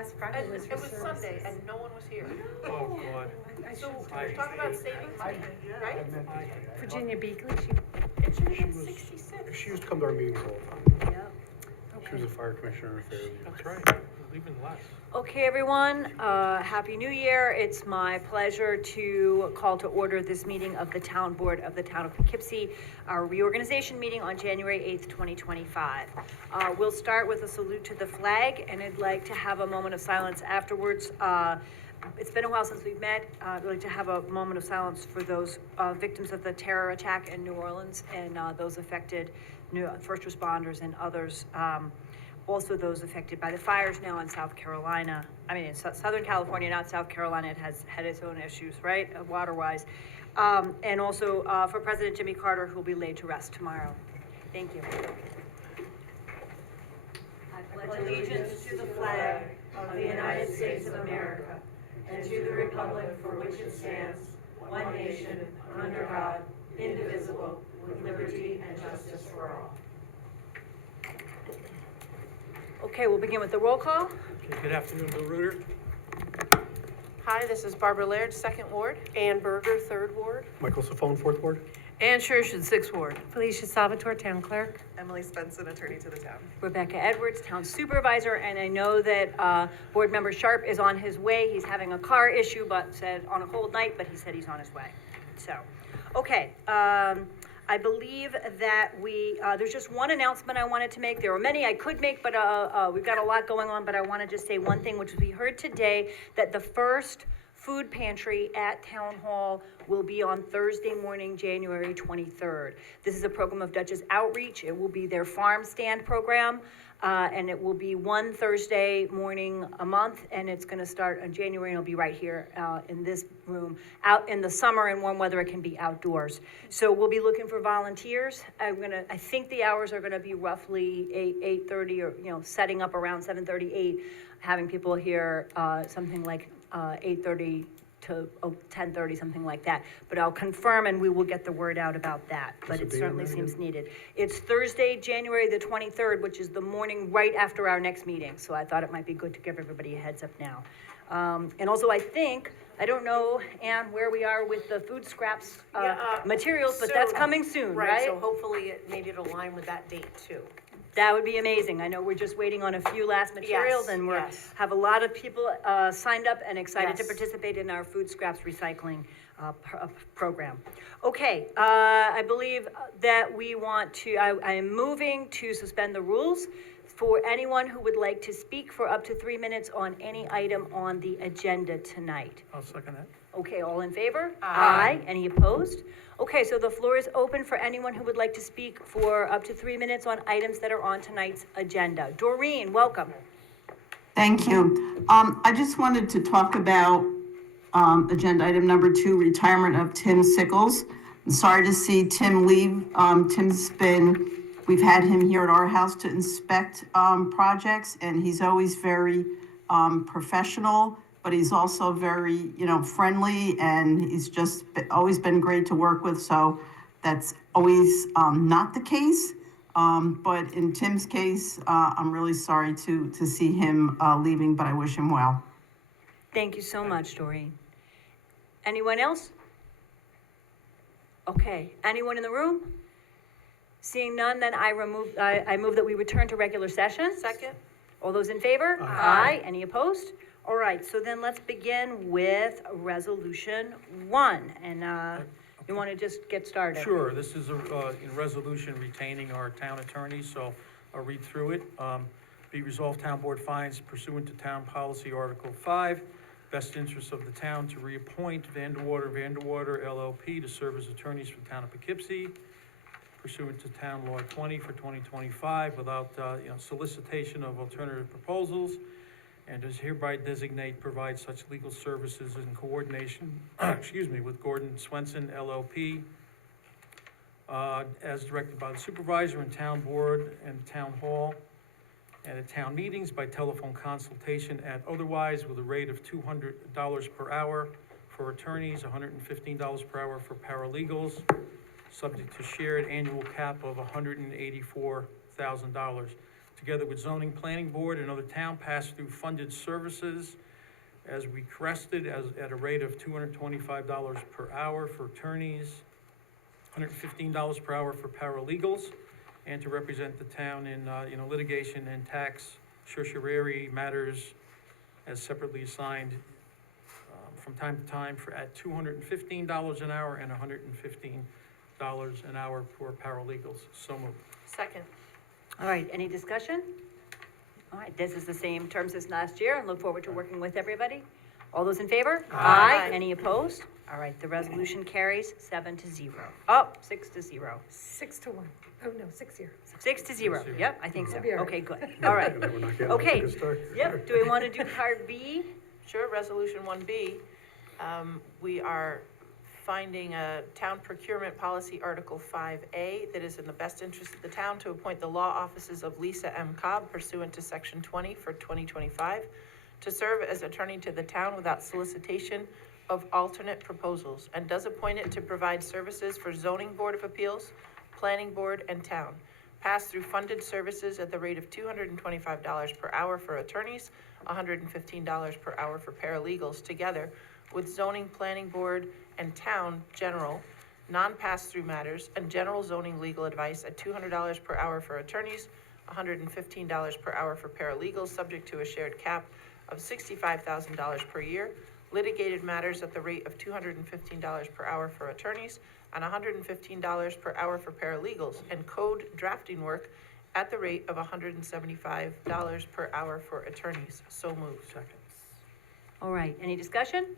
Last Friday was It was Sunday and no one was here. Oh, God. So we're talking about savings, right? Virginia Beakley, It should have She been was- 66. She used to come to our meetings all the time. yeah. She was a fire commissioner in Fairview. That's right, leaving less. Okay, everyone, Happy New Year. It's my pleasure to call to order this meeting of the Town Board of the Town of Poughkeepsie, our reorganization meeting on January 8th, 2025. We'll start with a salute to the flag, and I'd like to have a moment of silence afterwards. It's been a while since we've met. I'd like to have a moment of silence for those victims of the terror attack in New Orleans and those affected, first responders and others. Also those affected by the fires now in South Carolina. I mean, in Southern California, not South Carolina. It has had its own issues, right, water-wise. And also for President Jimmy Carter, who will be laid to rest tomorrow. Thank you. I pledge allegiance to the flag of the United States of America and to the republic for which it stands, one nation, under God, indivisible, with liberty and justice for all. Okay, we'll begin with the roll call. Okay, good afternoon, Bill Reuter. Hi, this is Barbara Laird, 2nd Ward. Ann Berger, 3rd Ward. Michael Safone, 4th Ward. Ann Schurshin, 6th Ward. Felicia Salvatore, Town Clerk. Emily Svensson, Attorney to the Town. Rebecca Edwards, Town Supervisor, and I know that Board Member Sharp is on his way. He's having a car issue, but said on a cold night, but he said he's on his way. So, okay. I believe that there's just one announcement I wanted to make. There were many I could make, but we've got a lot going on, but I want to just say one thing, which we heard today, that the first food pantry at Town Hall will be on Thursday morning, January 23rd. This is a program of Dutchess Outreach. It will be their farm stand program. And it will be one Thursday morning a month, and it's going to start in January, and it'll be right here in this room. Out in the summer and warm weather, it can be outdoors. So we'll be looking for volunteers. I think the hours are going to be roughly 8:30, or setting up around 7:30, 8, having people here something like 8:30 to 10:30, something like that. But I'll confirm, and we will get the word out about that. But it certainly seems needed. It's Thursday, January the 23rd, which is the morning right after our next meeting. So I thought it might be good to give everybody a heads up now. And also, I don't know, Ann, where we are with the food scraps materials, but that's coming soon, right? So hopefully maybe it'll align with that date too. That would be amazing. I know we're just waiting on a few last materials, and we have a lot of people signed up and excited to participate in our food scraps recycling program. Okay, I believe that we want to, I am moving to suspend the rules for anyone who would like to speak for up to 3 minutes on any item on the agenda tonight. I'll second that. Okay, all in favor? Aye. Any opposed? Okay, so the floor is open for anyone who would like to speak for up to 3 minutes on items that are on tonight's agenda. Doreen, welcome. Thank you. I just wanted to talk about agenda item number 2, retirement of Tim Sickles. I'm sorry to see Tim leave. We've had him here at our house to inspect projects, and he's always very professional, but he's also very, friendly, and he's just always been great to work with. So that's always not the case. But in Tim's case, I'm really sorry to see him leaving, but I wish him well. Thank you so much, Doreen. Anyone else? Okay, anyone in the room? Seeing none, then I move that we return to regular session. Second. All those in favor? Aye. Any opposed? All right, so then let's begin with Resolution 1. And you want to just get started? Sure, this is a resolution retaining our town attorney, so I'll read through it. Be resolved, Town Board finds pursuant to Town Policy Article 5, best interest of the town to reappoint Vanderwater LLP to serve as attorneys for the town of Poughkeepsie, pursuant to Town Law 20 for 2025, without solicitation of alternative proposals, and does hereby provide such legal services in coordination, with Gordon Swenson LLP, as directed by the supervisor and town board and town hall, and at town meetings by telephone consultation at otherwise, with a rate of $200 per hour for attorneys, $115 per hour for paralegals, subject to shared annual cap of $184,000. together with zoning, planning board, and other town pass-through funded services as requested at a rate of $225 per hour for attorneys, $115 per hour for paralegals, and to represent the town in, litigation and tax certiorari matters as separately assigned from time to time at $215 an hour and $115 an hour for paralegals. So moved. Second. All right, any discussion? All right, this is the same terms as last year, and look forward to working with everybody. All those in favor? Aye. Any opposed? All right, the resolution carries 7-0. Oh, 6-0. 6-1. Oh, no, 6-0. 6-0, yep, I think so. That'll be all right. Okay, good, all right. And then we're not getting off to a Okay, good start. yep, do we want to do part B? Sure, Resolution 1B. We are finding a town procurement policy, Article 5A, that is in the best interest of the town to appoint the law offices of Lisa M. Cobb pursuant to Section 20 for 2025 to serve as attorney to the town without solicitation of alternate proposals, and does appoint it to provide services for zoning board of appeals, planning board, and town. Pass-through funded services at the rate of $225 per hour for attorneys, $115 per hour for paralegals, together with zoning, planning board, and town general, non-pass-through matters, and general zoning legal advice at $200 per hour for attorneys, $115 per hour for paralegals, subject to a shared cap of $65,000 per year, litigated matters at the rate of $215 per hour for attorneys and $115 per hour for paralegals, and code drafting work at the rate of $175 per hour for attorneys. So moved. Second. All right, any discussion?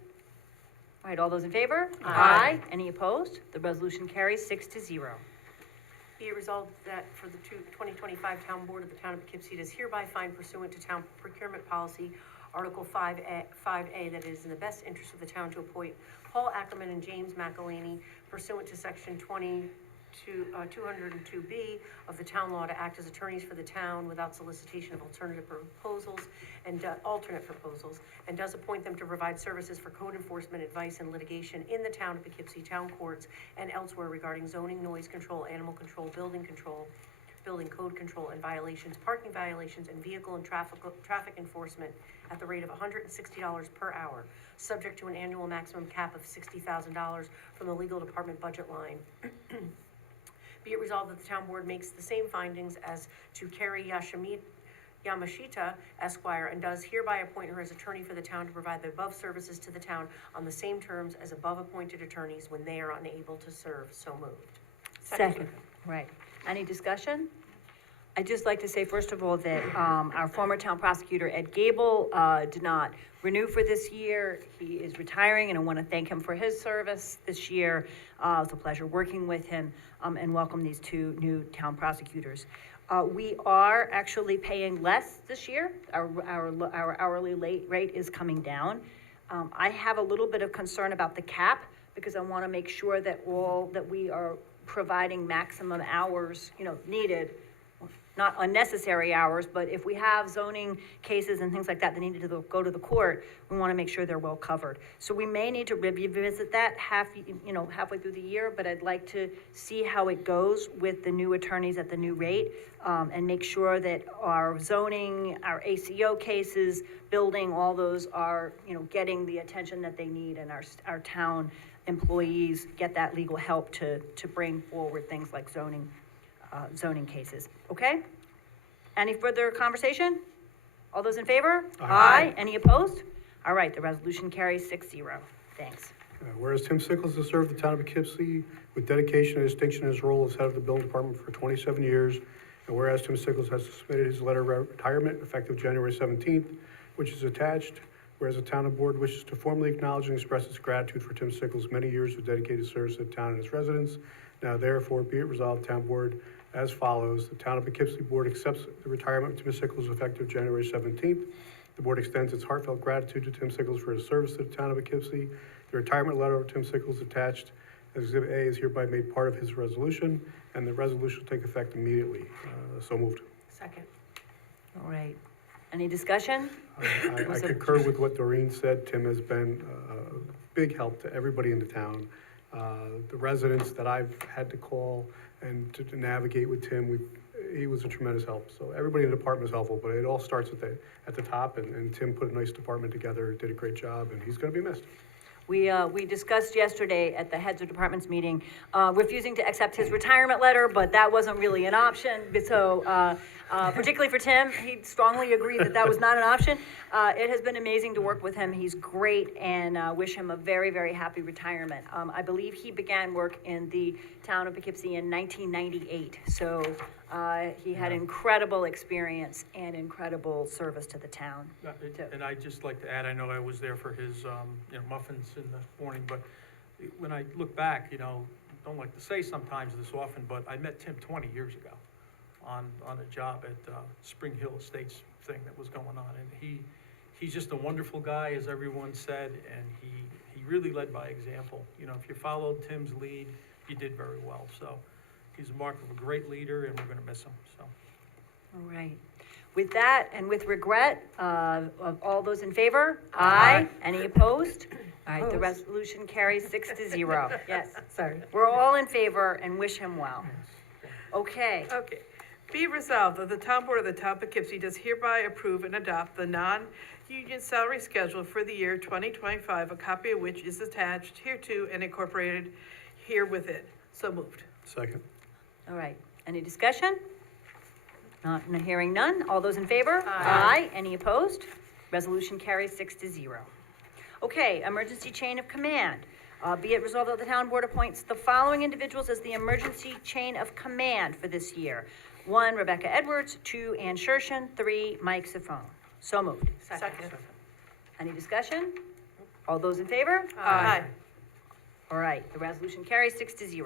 All right, all those in favor? Aye. Any opposed? The resolution carries 6-0. Be it resolved that for the 2025 Town Board of the Town of Poughkeepsie does hereby find pursuant to Town Procurement Policy, Article 5A, that it is in the best interest of the town to appoint Paul Ackerman and James McElhaney pursuant to Section 202B of the town law to act as attorneys for the town without solicitation of alternate proposals, and does appoint them to provide services for code enforcement, advice, and litigation in the town of Poughkeepsie town courts and elsewhere regarding zoning, noise control, animal control, building code control and violations, parking violations, and vehicle and traffic enforcement at the rate of $160 per hour, subject to an annual maximum cap of $60,000 from the legal department budget line. Be it resolved that the town board makes the same findings as to Carrie Yamashita Esquire, and does hereby appoint her as attorney for the town to provide the above services to the town on the same terms as above appointed attorneys when they are unable to serve. So moved. Second. Right. Any discussion? I'd just like to say, first of all, that our former town prosecutor, Ed Gable, did not renew for this year. He is retiring, and I want to thank him for his service this year. It was a pleasure working with him, and welcome these two new town prosecutors. We are actually paying less this year. Our hourly rate is coming down. I have a little bit of concern about the cap, because I want to make sure that we are providing maximum hours, needed, not unnecessary hours, but if we have zoning cases and things like that need to go to the court, we want to make sure they're well covered. So we may need to revisit that halfway through the year, but I'd like to see how it goes with the new attorneys at the new rate, and make sure that our zoning, our ACO cases, building, all those are, getting the attention that they need, and our town employees get that legal help to bring forward things like zoning cases. Okay? Any further conversation? All those in favor? Aye. Any opposed? All right, the resolution carries 6-0. Thanks. Whereas Tim Sickles has served the town of Poughkeepsie with dedication and distinction in his role as head of the building department for 27 years, and whereas Tim Sickles has submitted his letter of retirement effective January 17th, which is attached, whereas the town board wishes to formally acknowledge and express its gratitude for Tim Sickles' many years of dedicated service to the town and its residents. Now therefore be it resolved, town board, as follows. The town of Poughkeepsie board accepts the retirement of Tim Sickles effective January 17th. The board extends its heartfelt gratitude to Tim Sickles for his service to the town of Poughkeepsie. The retirement letter of Tim Sickles attached as Exhibit A is hereby made part of his resolution, and the resolution will take effect immediately. So moved. Second. All right. Any discussion? I concur with what Doreen said. Tim has been a big help to everybody in the town. The residents that I've had to call and to navigate with Tim, he was a tremendous help. So everybody in the department is helpful, but it all starts at the top, and Tim put a nice department together, did a great job, and he's gonna be missed. We discussed yesterday at the heads of departments meeting, refusing to accept his retirement letter, but that wasn't really an option. So, particularly for Tim, he strongly agreed that that was not an option. It has been amazing to work with him. He's great, and wish him a very, very happy retirement. I believe he began work in the town of Poughkeepsie in 1998. So, he had incredible experience and incredible service to the town. And I'd just like to add, I know I was there for his, muffins in the morning, but when I look back, don't like to say sometimes this often, but I met Tim 20 years ago on a job at Spring Hill Estates thing that was going on, and he's just a wonderful guy, as everyone said, and he really led by example. If you followed Tim's lead, you did very well. So he's a mark of a great leader, and we're gonna miss him, so. All right. With that and with regret, of all those in favor? Aye. Any opposed? All right, the Opposed. resolution carries 6-0. Yes, Sorry. we're all in favor and wish him well. Okay, Okay. Be resolved that the town board of the town of Poughkeepsie does hereby approve and adopt the non-union salary schedule for the year 2025, a copy of which is attached hereto and incorporated here with it. So moved. Second. all right. Any discussion? Not hearing none. All those in favor? Aye. Any opposed? Resolution carries 6-0. Okay, emergency chain of command. Be it resolved that the town board appoints the following individuals as the emergency chain of command for this year. 1, Rebecca Edwards. 2, Ann Shershen. 3, Mike Sifone. So moved. Second. Any discussion? All those in favor? Aye. All right, the resolution carries 6-0.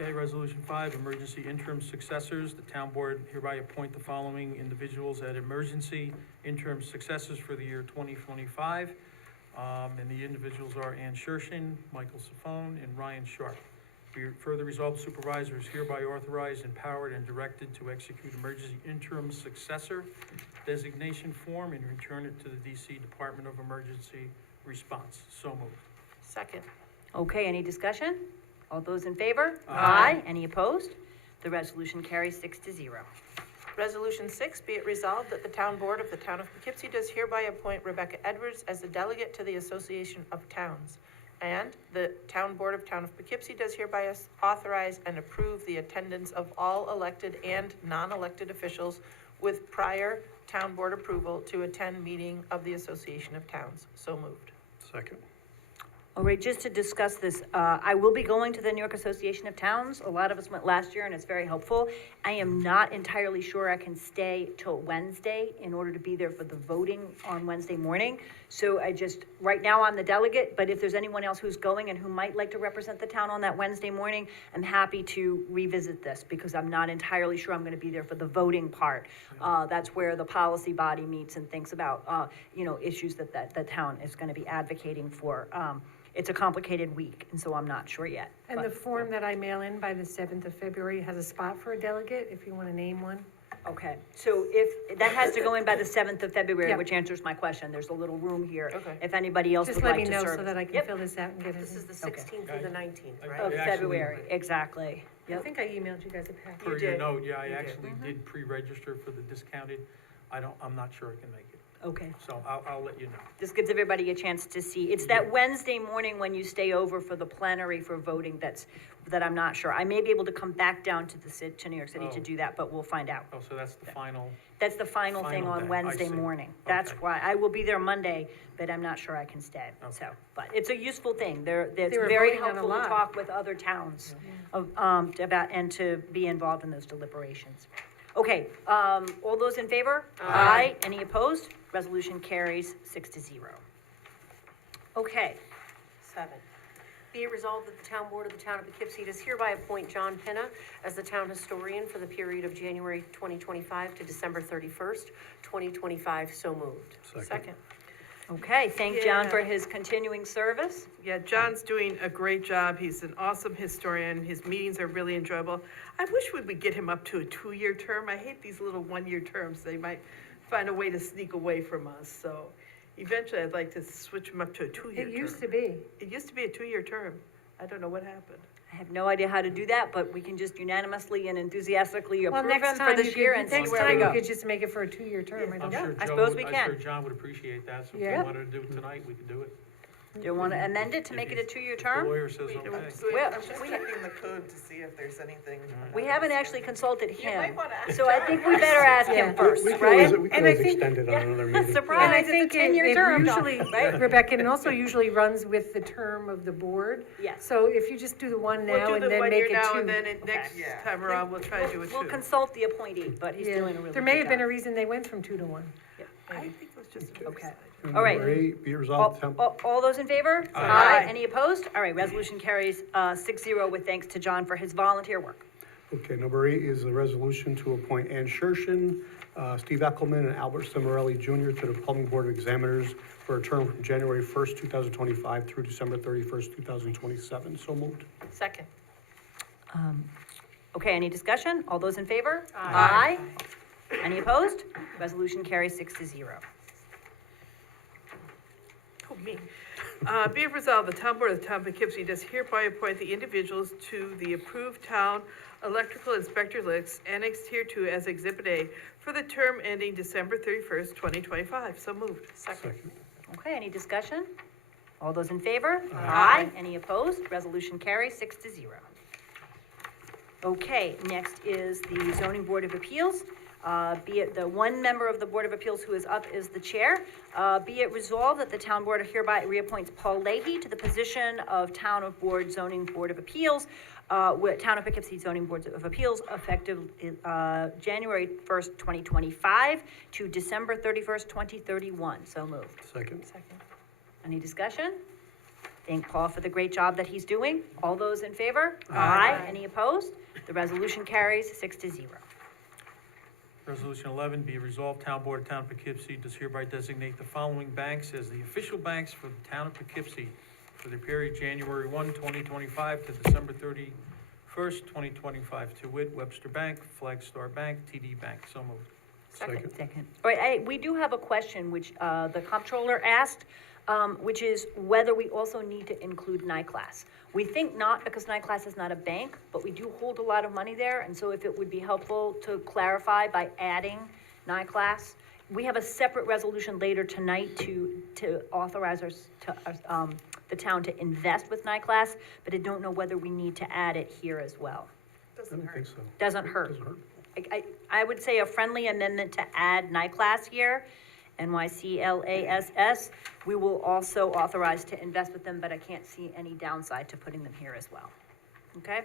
Okay, Resolution 5, emergency interim successors. The town board hereby appoint the following individuals as emergency interim successors for the year 2025. And the individuals are Ann Shershen, Michael Sifone, and Ryan Sharp. Be further resolved, supervisor is hereby authorized, empowered, and directed to execute emergency interim successor designation form and return it to the DC Department of Emergency Response. So moved. Second. Okay, any discussion? All those in favor? Aye. Any opposed? The resolution carries 6-0. Resolution 6, be it resolved that the town board of the town of Poughkeepsie does hereby appoint Rebecca Edwards as the delegate to the Association of Towns. And the town board of town of Poughkeepsie does hereby authorize and approve the attendance of all elected and non-elected officials with prior town board approval to attend meeting of the Association of Towns. So moved. Second. All right, just to discuss this, I will be going to the New York Association of Towns. A lot of us went last year, and it's very helpful. I am not entirely sure I can stay till Wednesday in order to be there for the voting on Wednesday morning. So right now I'm the delegate, but if there's anyone else who's going and who might like to represent the town on that Wednesday morning, I'm happy to revisit this because I'm not entirely sure I'm gonna be there for the voting part. That's where the policy body meets and thinks about, issues that the town is gonna be advocating for. It's a complicated week, and so I'm not sure yet. And the form that I mail in by the 7th of February has a spot for a delegate, if you want to name one. Okay, so if, that has to go in by the 7th of February, Yep. which answers my question. There's a little room here. Okay. If anybody else Just would let like me to know serve. so that I can Yep. fill this out and get it This is in. the 16th through the 19th, I- right? Of actually- February, exactly. I Yep. think I emailed you guys a packet. Per your did. note, yeah, I You did. actually did pre-register for the discounted. I'm not sure I can make it, Okay. so I'll let you know. This gives everybody a chance to see. It's that Wednesday morning when you stay over for the plenary for voting that I'm not sure. I may be able to come back down to to New York City to Oh. do that, but we'll find out. Oh, so that's the final, That's the final thing Final on day, I Wednesday see. morning. That's Okay. why, I will be there Monday, but I'm not sure I can stay, so. But it's a useful thing. It's were very voting on a helpful to lot. talk with other towns about, and to be involved in those deliberations. Okay, all those in favor? Aye. Any opposed? Resolution carries 6-0. Okay, 7, be it resolved that the town board of the town of Poughkeepsie does hereby appoint John Pinna as the town historian for the period of January 2025 to December 31st, 2025. So moved. Second. okay, thank John Yeah. for his continuing service. Yeah, John's doing a great job. He's an awesome historian. His meetings are really enjoyable. I wish we would get him up to a 2-year term. I hate these little 1-year terms. They might find a way to sneak away from us. So eventually I'd like to switch him up to a 2-year term. It used to be. It used to be a 2-year term. I don't know what happened. I I have no idea how to do that, but we can just unanimously and enthusiastically Well, approve next him for time this you year could, and see next where we time you go. could just make it for a 2-year term, I I'm don't sure know. I Joe suppose would- we I'm can. sure John would appreciate that, so if Yeah. we wanted to do it tonight, we could do it. Do you want to amend it to make it a 2-year term? The lawyer says okay. Well, I'm just checking the code to see if there's anything. We haven't actually consulted You might him, wanna ask so I think we better ask Yeah. him first, We can always, right? we can And I always think- extend it on another meeting. And I Surprise, it's think a 10-year it term, usually, right? Rebecca, it also usually runs with the term of the board. Yes. So if you just do the one We'll now do and the then 1 make year it now, two. and then next Yeah. time around, we'll try to do a We'll 2. consult the appointee, but he's Yeah. doing a really good job. There may have been a reason they went from 2 to 1. I think it was just. Okay. And All right. Number 8, be it All, resolved, the town. all those in favor? Aye. Any opposed? All right, resolution carries 6-0 with thanks to John for his volunteer work. Okay, number 8 is the resolution to appoint Ann Shershin, Steve Eckelman, and Albert Cimarelli Jr. to the Plumbing Board of Examiners for a term from January 1st, 2025 through December 31st, 2027. So moved. Second. Okay, any discussion? All those in favor? Aye. Any opposed? Resolution carries 6-0. Oh, me. Be it resolved, the town board of the town of Poughkeepsie does hereby appoint the individuals to the approved town electrical inspector list annexed hereto as Exhibit A for the term ending December 31st, 2025. So moved. Second. Okay, any discussion? All those in favor? Aye. Any opposed? Resolution carries 6-0. Okay, next is the zoning board of appeals. Be it the one member of the Board of Appeals who is up is the chair. Be it resolved that the town board hereby reappoints Paul Leahy to the position of Town of Board Zoning Board of Appeals, with Town of Poughkeepsie Zoning Board of Appeals effective January 1st, 2025 to December 31st, 2031. So moved. Second. Any discussion? Thank Paul for the great job that he's doing. All those in favor? Aye. Any opposed? The resolution carries 6-0. Resolution 11, be resolved, Town Board of Town of Poughkeepsie does hereby designate the following banks as the official banks for the Town of Poughkeepsie for the period January 1, 2025 to December 31st, 2025, to wit, Webster Bank, Flagstar Bank, TD Bank. So moved. Second. Second. All right, we do have a question which the comptroller asked, which is whether we also need to include NICLAS. We think not, because NICLAS is not a bank, but we do hold a lot of money there, and so if it would be helpful to clarify by adding NICLAS. We have a separate resolution later tonight to authorize the town to invest with NICLAS, but I don't know whether we need to add it here as well. I don't think so. Doesn't hurt. Doesn't hurt. I would say a friendly amendment to add NICLAS here, NYCLASS. We will also authorize to invest with them, but I can't see any downside to putting them here as well. Okay?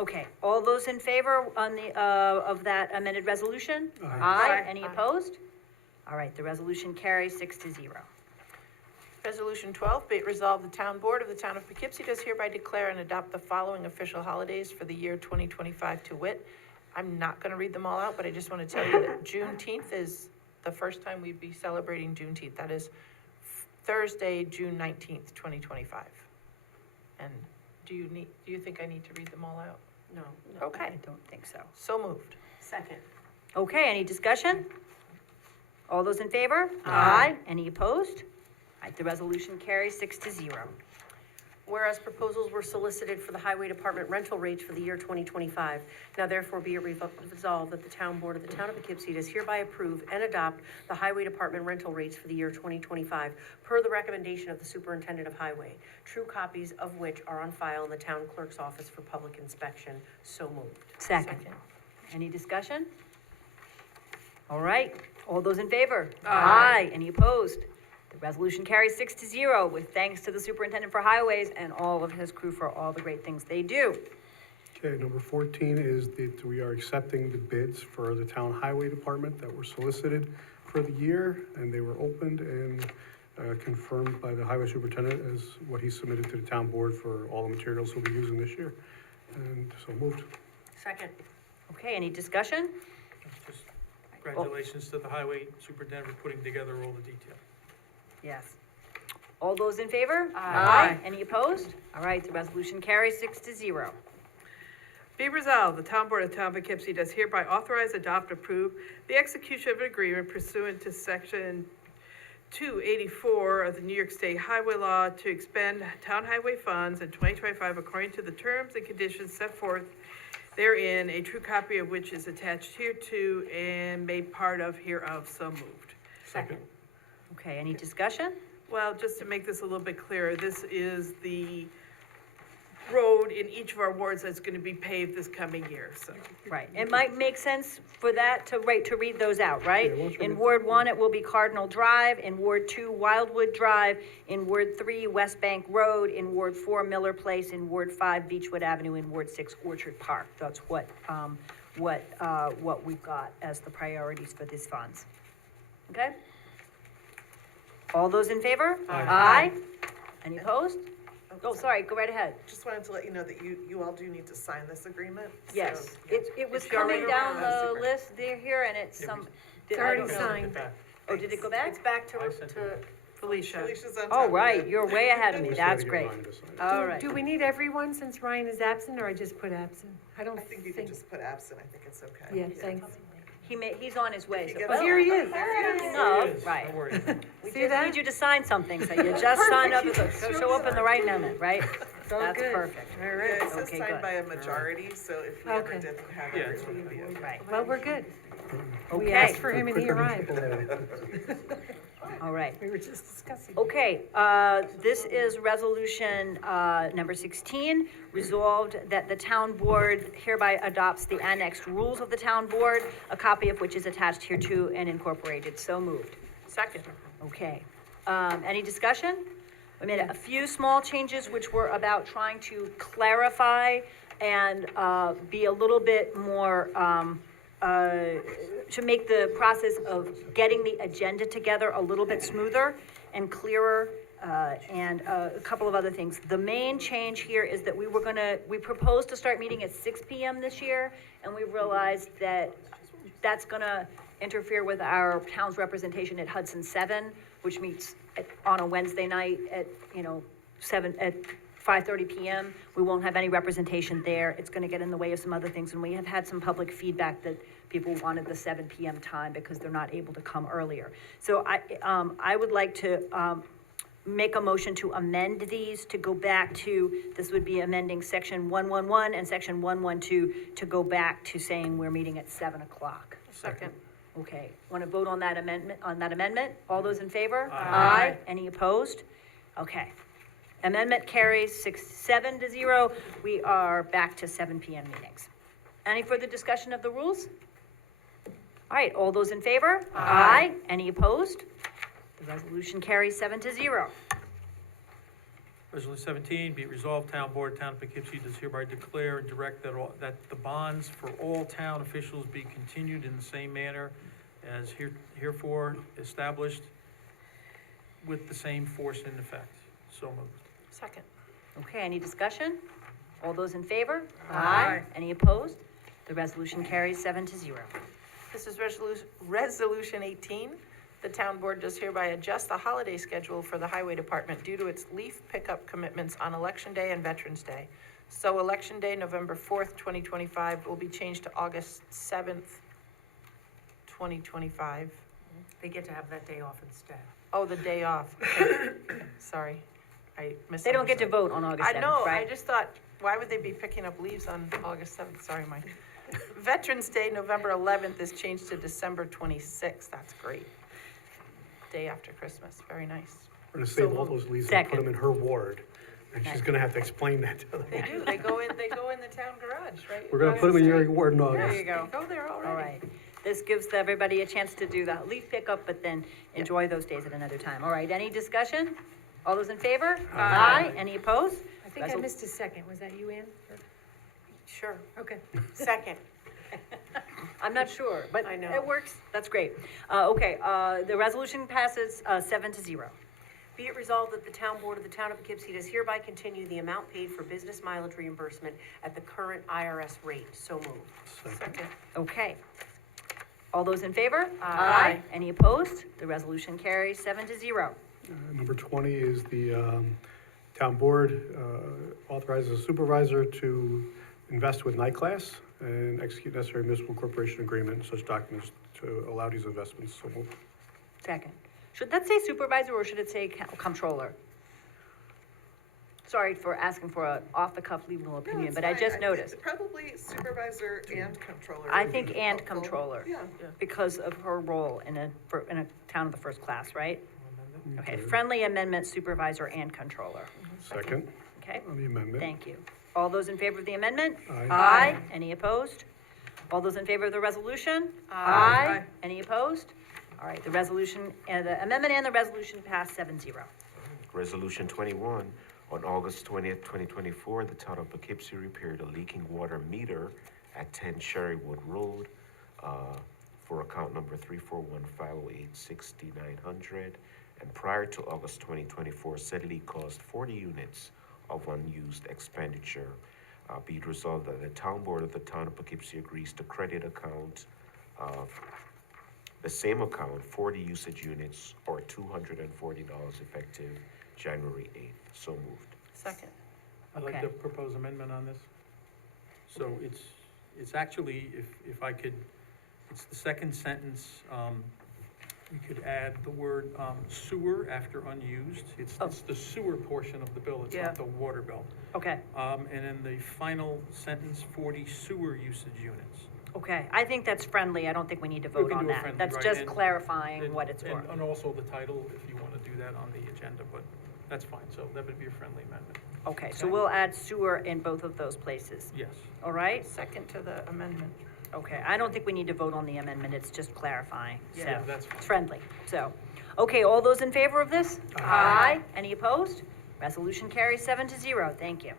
Okay, all those in favor on the, of that amended resolution? Aye. Aye. Any opposed? All right, the resolution carries 6-0. Resolution 12, be it resolved, the town board of the town of Poughkeepsie does hereby declare and adopt the following official holidays for the year 2025 to wit. I'm not going to read them all out, but I just want to tell you that Juneteenth is the first time we'd be celebrating Juneteenth. That is Thursday, June 19th, 2025. And do you think I need to read them all out? No. Okay, I don't think so. so moved. Second. Okay, any discussion? All those in favor? Aye. Any opposed? All right, the resolution carries 6-0. Whereas proposals were solicited for the Highway Department rental rates for the year 2025, now therefore be it resolved that the Town Board of the Town of Poughkeepsie does hereby approve and adopt the Highway Department rental rates for the year 2025 per the recommendation of the Superintendent of Highway, true copies of which are on file in the Town Clerk's Office for public inspection. So moved. Second. Any discussion? All right, all those in favor? Aye. Any opposed? The resolution carries 6-0 with thanks to the Superintendent for Highways and all of his crew for all the great things they do. Okay, number 14 is that we are accepting the bids for the town highway department that were solicited for the year, and they were opened and confirmed by the highway superintendent as what he submitted to the town board for all the materials he'll be using this year. And so moved. Second. Okay, any discussion? Just congratulations to the highway superintendent for putting together all the detail. Yes. All those in favor? Aye. Any opposed? All right, the resolution carries 6-0. Be resolved, the town board of town of Poughkeepsie does hereby authorize, adopt, approve the execution of an agreement pursuant to section 284 of the New York State Highway Law to expend town highway funds in 2025 according to the terms and conditions set forth therein, a true copy of which is attached hereto and made part of hereof. So moved. Second. Okay, any discussion? Well, just to make this a little bit clearer, this is the road in each of our wards that's gonna be paved this coming year, so. Right, it might make sense for that to read those out, right? Yeah, why don't you In read- Ward 1, it will be Cardinal Drive, in Ward 2, Wildwood Drive, in Ward 3, West Bank Road, in Ward 4, Miller Place, in Ward 5, Beechwood Avenue, in Ward 6, Orchard Park. That's what we've got as the priorities for these funds. Okay? All those in favor? Aye. Any opposed? Oh, sorry, go right ahead. Just wanted to let you know that you all do need to sign this agreement. so, Yes, yeah. it was It's already coming down around. the Super. list there here, and it's some. It's I already don't know. signed. Oh, did it go back? It's back to, I sent to, Felicia. Felicia's on top Oh, of right, it. you're way ahead of me, We just gotta that's get great. Ryan to sign it. All right. Do we need everyone since Ryan is absent, or I just put absent? I don't I think you can just put absent, I think it's okay. Yeah, thanks. He's on his way, If so. you get Oh, here he is. No, It is, right. Don't worry. We See just that? need you to sign something, so you just signed up, so show up in the right minute, right? all That's good. perfect. All Yeah, right, it says Okay, signed good. by a majority, so if we ever Okay. didn't have Yeah, it, it's it would be okay. Right, well, we're good. We okay, asked for him and he arrived. all right. We were just discussing. Okay, this is resolution, number 16, resolved that the town board hereby adopts the annexed rules of the town board, a copy of which is attached hereto and incorporated. So moved. Second. Okay. Any discussion? We made a few small changes which were about trying to clarify and be a little bit more, to make the process of getting the agenda together a little bit smoother and clearer, and a couple of other things. The main change here is that we proposed to start meeting at 6 PM this year, and we realized that that's gonna interfere with our town's representation at Hudson 7, which meets on a Wednesday night at, 5:30 PM. We won't have any representation there. It's gonna get in the way of some other things, and we have had some public feedback that people wanted the 7 PM time because they're not able to come earlier. So I would like to, make a motion to amend these, to go back to, this would be amending section 111 and section 112, to go back to saying we're meeting at 7 o'clock. Second. Okay, want to vote on that amendment? All those in favor? Aye. Any opposed? Okay. Amendment carries 7-0. We are back to 7 PM meetings. Any further discussion of the rules? All right, all those in favor? Aye. Any opposed? The resolution carries 7-0. Resolution 17, be it resolved, Town Board, Town of Poughkeepsie does hereby declare and direct that the bonds for all town officials be continued in the same manner as herefore established with the same force and effect. So moved. Second. Okay, any discussion? All those in favor? Aye. Any opposed? The resolution carries 7-0. This is resolution 18. The town board does hereby adjust the holiday schedule for the highway department due to its leaf pickup commitments on Election Day and Veterans Day. So Election Day, November 4th, 2025, will be changed to August 7th, 2025. they get to have that day off instead. Oh, the day off. Okay. Sorry, I misunderstood. They don't get to vote on August 7th, I know, I right? just thought, why would they be picking up leaves on August 7th? Sorry, Mike. Veterans Day, November 11th, is changed to December 26th. That's great. Day after Christmas, very nice. We're gonna save So all moved. those leaves and Second. put them in her ward, and she's gonna have to explain that to them. They do, they go in the town garage, right? We're gonna put them in your ward in There August. you go. Go there already. All right. This gives everybody a chance to do the leaf pickup, but then enjoy those days at another time. All right, any discussion? All those in favor? Aye. Any opposed? I think I missed a second. Was that you, Ann? Sure. Okay. Second. I'm not sure, but I know. it works. That's great. Okay, the resolution passes 7-0. Be it resolved that the town board of the town of Poughkeepsie does hereby continue the amount paid for business mileage reimbursement at the current IRS rate. So moved. Second. Okay. All those in favor? Aye. Any opposed? The resolution carries 7-0. Number 20 is the town board authorizes a supervisor to invest with Night Class and execute necessary municipal corporation agreement and such documents to allow these investments. So moved. Second. Should that say supervisor or should it say comptroller? Sorry for asking for a off-the-cuff legal No, opinion, it's but I fine. just noticed. Probably supervisor and controller. I would think be and helpful. controller. Yeah. Because of her role in a town of the first class, right? Okay, friendly amendment, supervisor and controller. Second Okay, on the amendment. thank you. All those in favor of the amendment? Aye. Any opposed? All those in favor of the resolution? Aye. Any opposed? All right, the resolution, the amendment and the resolution passed 7-0. Resolution 21, on August 20th, 2024, the town of Poughkeepsie repaired a leaking water meter at 10 Sherrywood Road for account number 341-508-6900. And prior to August 2024, said leak caused 40 units of unused expenditure. Be it resolved that the town board of the town of Poughkeepsie agrees to credit account the same account, 40 usage units, or $240 effective January 8th. So moved. Second. I'd like Okay. to propose amendment on this. So it's actually, if I could, it's the second sentence, you could add the word sewer after unused. It's the sewer portion of the bill, it's Yeah. not the water bill. Okay, And then the final sentence, 40 sewer usage units. okay. I think that's friendly. I don't think we need to We vote can on do it that. friendly, That's right, just and- clarifying what it's for. And also the title, if you want to do that on the agenda, but that's fine. So that would be a friendly amendment. Okay, so we'll add sewer in both of those places. Yes. All right? Second to the amendment. Okay, I don't think we need to vote on the amendment, it's just clarifying, so. Yeah, that's fine. It's friendly, so. Okay, all those in favor of this? Aye. Any opposed? Resolution carries 7-0, thank you.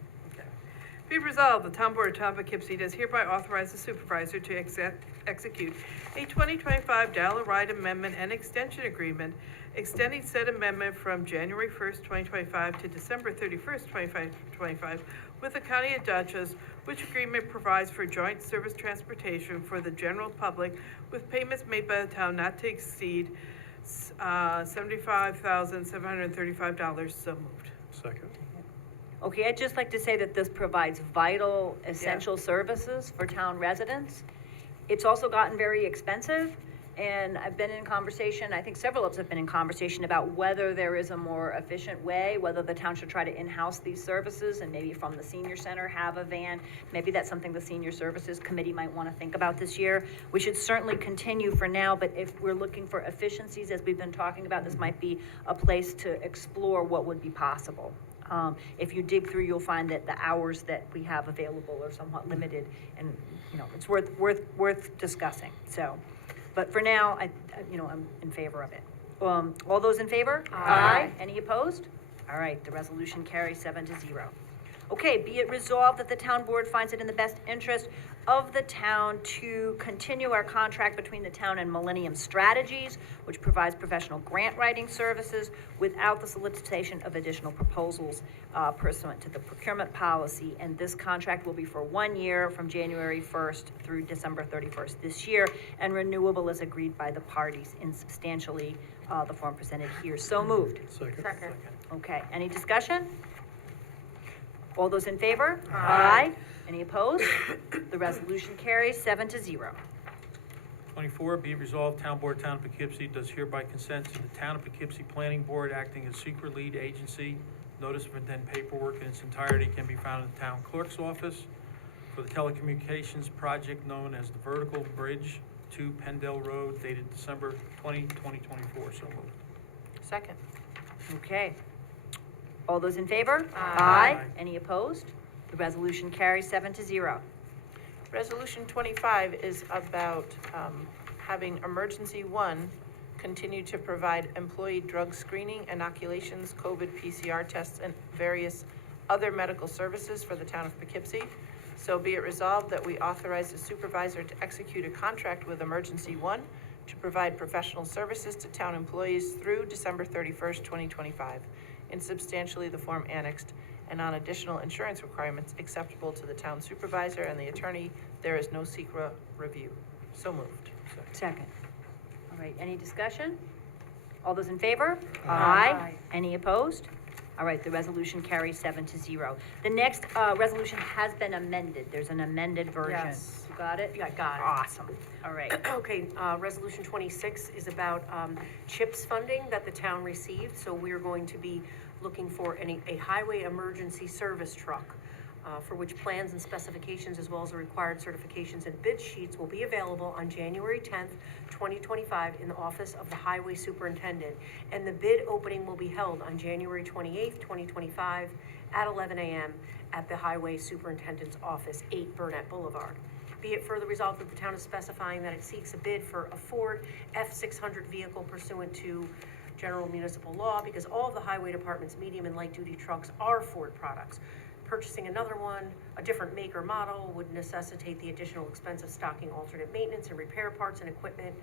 Be resolved, the town board of town of Poughkeepsie does hereby authorize the supervisor to execute a 2025 Dollar Ride Amendment and Extension Agreement, extending said amendment from January 1st, 2025 to December 31st, 2025, with the County of Dutchess, which agreement provides for joint service transportation for the general public with payments made by the town not to exceed $75,735. So moved. Second. Okay, I'd just like to say that this provides vital, essential services for town residents. It's also gotten very expensive, and I've been in conversation, I think several of us have been in conversation about whether there is a more efficient way, whether the town should try to in-house these services and maybe from the senior center have a van. Maybe that's something the senior services committee might want to think about this year. We should certainly continue for now, but if we're looking for efficiencies, as we've been talking about, this might be a place to explore what would be possible. If you dig through, you'll find that the hours that we have available are somewhat limited, and, you know, it's worth discussing, so. But for now, I'm in favor of it. All those in favor? Aye. Any opposed? All right, the resolution carries 7-0. Okay, be it resolved that the town board finds it in the best interest of the town to continue our contract between the town and Millennium Strategies, which provides professional grant writing services without the solicitation of additional proposals pursuant to the procurement policy. And this contract will be for 1 year from January 1st through December 31st this year, and renewable is agreed by the parties in substantially the form presented here. So moved. Second. Okay, any discussion? All those in favor? Aye. Any opposed? The resolution carries 7-0. 24, be it resolved, Town Board, Town of Poughkeepsie does hereby consent to the Town of Poughkeepsie Planning Board acting as secret lead agency. Notice of intent paperwork in its entirety can be found in the town clerk's office for the telecommunications project known as the Vertical Bridge to Pendle Road dated December 20, 2024. So moved. Second. Okay. All those in favor? Aye. Any opposed? The resolution carries 7-0. Resolution 25 is about having Emergency 1 continue to provide employee drug screening, inoculations, COVID PCR tests, and various other medical services for the town of Poughkeepsie. So be it resolved that we authorize the supervisor to execute a contract with Emergency 1 to provide professional services to town employees through December 31st, 2025, in substantially the form annexed, and on additional insurance requirements acceptable to the town supervisor and the attorney. There is no secret review. So moved. Second. All right, any discussion? All those in favor? Aye. Any opposed? All right, the resolution carries 7-0. The next, resolution has been amended. There's an amended version. Yes. You got it? Yeah, I got it. Awesome. All right. Okay, Resolution 26 is about CHIPS funding that the town received. So we're going to be looking for a highway emergency service truck, for which plans and specifications, as well as the required certifications and bid sheets, will be available on January 10th, 2025, in the office of the Highway Superintendent. And the bid opening will be held on January 28th, 2025, at 11 a.m. at the Highway Superintendent's office, 8 Burnett Boulevard. Be it further resolved that the town is specifying that it seeks a bid for a Ford F600 vehicle pursuant to general municipal law, because all of the highway department's medium and light-duty trucks are Ford products. Purchasing another one, a different make or model, would necessitate the additional expense of stocking alternate maintenance and repair parts and equipment.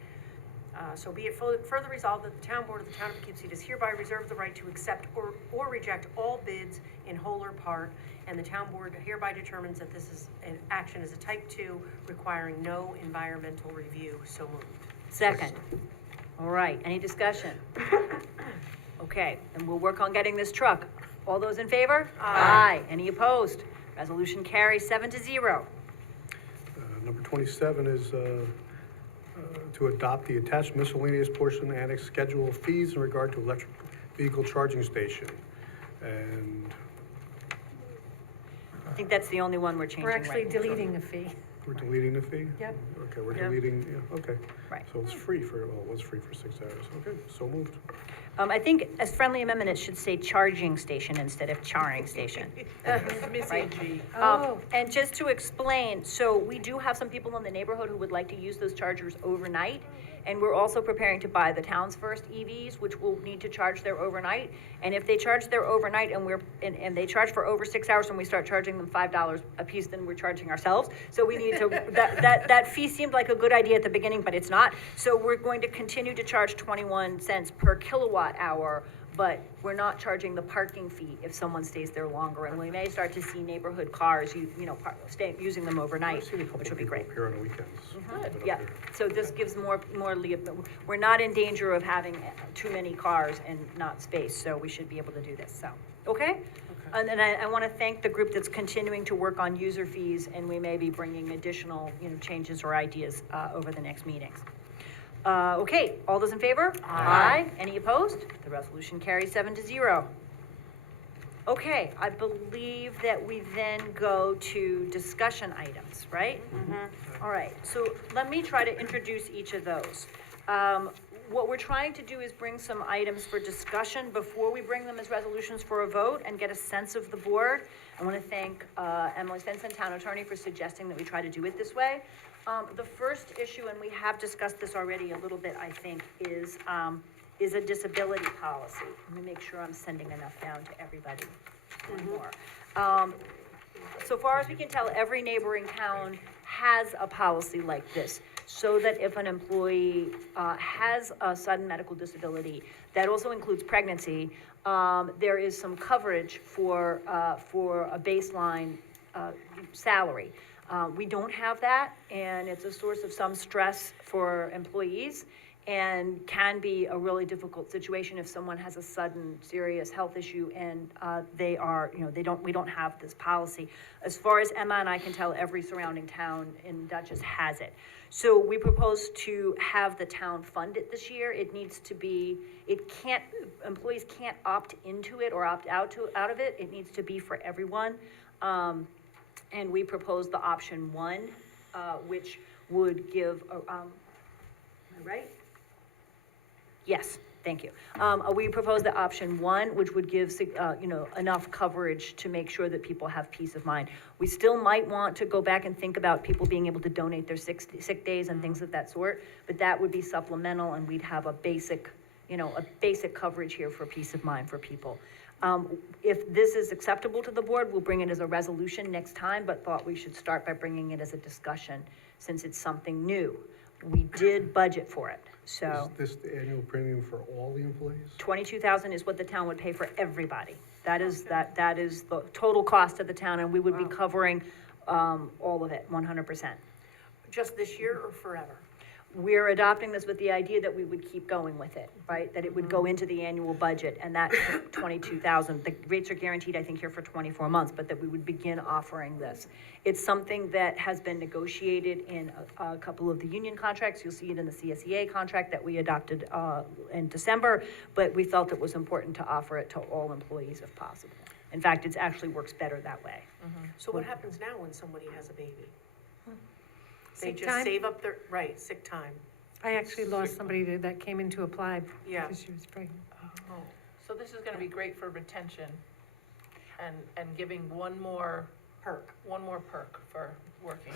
So be it further resolved that the town board of the town of Poughkeepsie does hereby reserve the right to accept or reject all bids in whole or part, and the town board hereby determines that this is an action as a type 2, requiring no environmental review. So moved. Second. All right, any discussion? Okay, and we'll work on getting this truck. All those in favor? Aye. Any opposed? Resolution carries 7-0. Number 27 is to adopt the attached miscellaneous portion annex schedule of fees in regard to electric vehicle charging station. And I think that's the only one we're changing We're right actually now. deleting a fee. we're deleting the fee? Yep. Okay, we're Yep. deleting, yeah, okay. Right. So it's free for, well, it was free for 6 hours. Okay, so moved. I think as friendly amendment, it should say charging station instead of charring station. Missing G. Oh. And just to explain, so we do have some people in the neighborhood who would like to use those chargers overnight. And we're also preparing to buy the town's first EVs, which will need to charge their overnight. And if they charge their overnight and they charge for over 6 hours and we start charging them $5 a piece, then we're charging ourselves. So we need to, that fee seemed like a good idea at the beginning, but it's not. So we're going to continue to charge 21 cents per kilowatt hour, but we're not charging the parking fee if someone stays there longer. And we may start to see neighborhood cars, using them overnight, I've seen a couple which would be people great. up here on the weekends. Up Yeah, there. so this gives more, we're not in danger of having too many cars and not space, so we should be able to do this, so, okay? And then I want to thank the group that's continuing to work on user fees, and we may be bringing additional, changes or ideas, over the next meetings. Okay, all those in favor? Aye. Any opposed? The resolution carries 7-0. Okay, I believe that we then go to discussion items, right? All right, so let me try to introduce each of those. What we're trying to do is bring some items for discussion before we bring them as resolutions for a vote and get a sense of the board. I want to thank Emily Svensson, Town Attorney, for suggesting that we try to do it this way. The first issue, and we have discussed this already a little bit, I think, is a disability policy. Let me make sure I'm sending enough down to everybody. One more. So far as we can tell, every neighboring town has a policy like this, so that if an employee has a sudden medical disability, that also includes pregnancy, there is some coverage for a baseline salary. We don't have that, and it's a source of some stress for employees, and can be a really difficult situation if someone has a sudden serious health issue and we don't have this policy. As far as Emma and I can tell, every surrounding town in Dutchess has it. So we propose to have the town fund it this year. It needs to be, employees can't opt into it or opt out of it. It needs to be for everyone. And we propose the option 1, which would give, am I right? Yes, thank you. We propose the option 1, which would give, enough coverage to make sure that people have peace of mind. We still might want to go back and think about people being able to donate their sick days and things of that sort, but that would be supplemental, and we'd have a basic coverage here for peace of mind for people. If this is acceptable to the board, we'll bring it as a resolution next time, but thought we should start by bringing it as a discussion, since it's something new. We did budget for it, so. Is this the annual premium for all the employees? $22,000 is what the town would pay for everybody. That is the total cost of the town, and we would be covering, all of it, 100%. Just this year or forever? we're adopting this with the idea that we would keep going with it, right? That it would go into the annual budget, and that 22,000, the rates are guaranteed, I think, here for 24 months, but that we would begin offering this. It's something that has been negotiated in a couple of the union contracts. You'll see it in the CSEA contract that we adopted in December, but we felt it was important to offer it to all employees if possible. In fact, it actually works better that way. So what happens now when somebody has a baby? They Sick just time? save up their, right, sick time. I actually lost somebody that came in to apply Yeah. because she was pregnant. So this is gonna be great for retention and giving one more perk for working.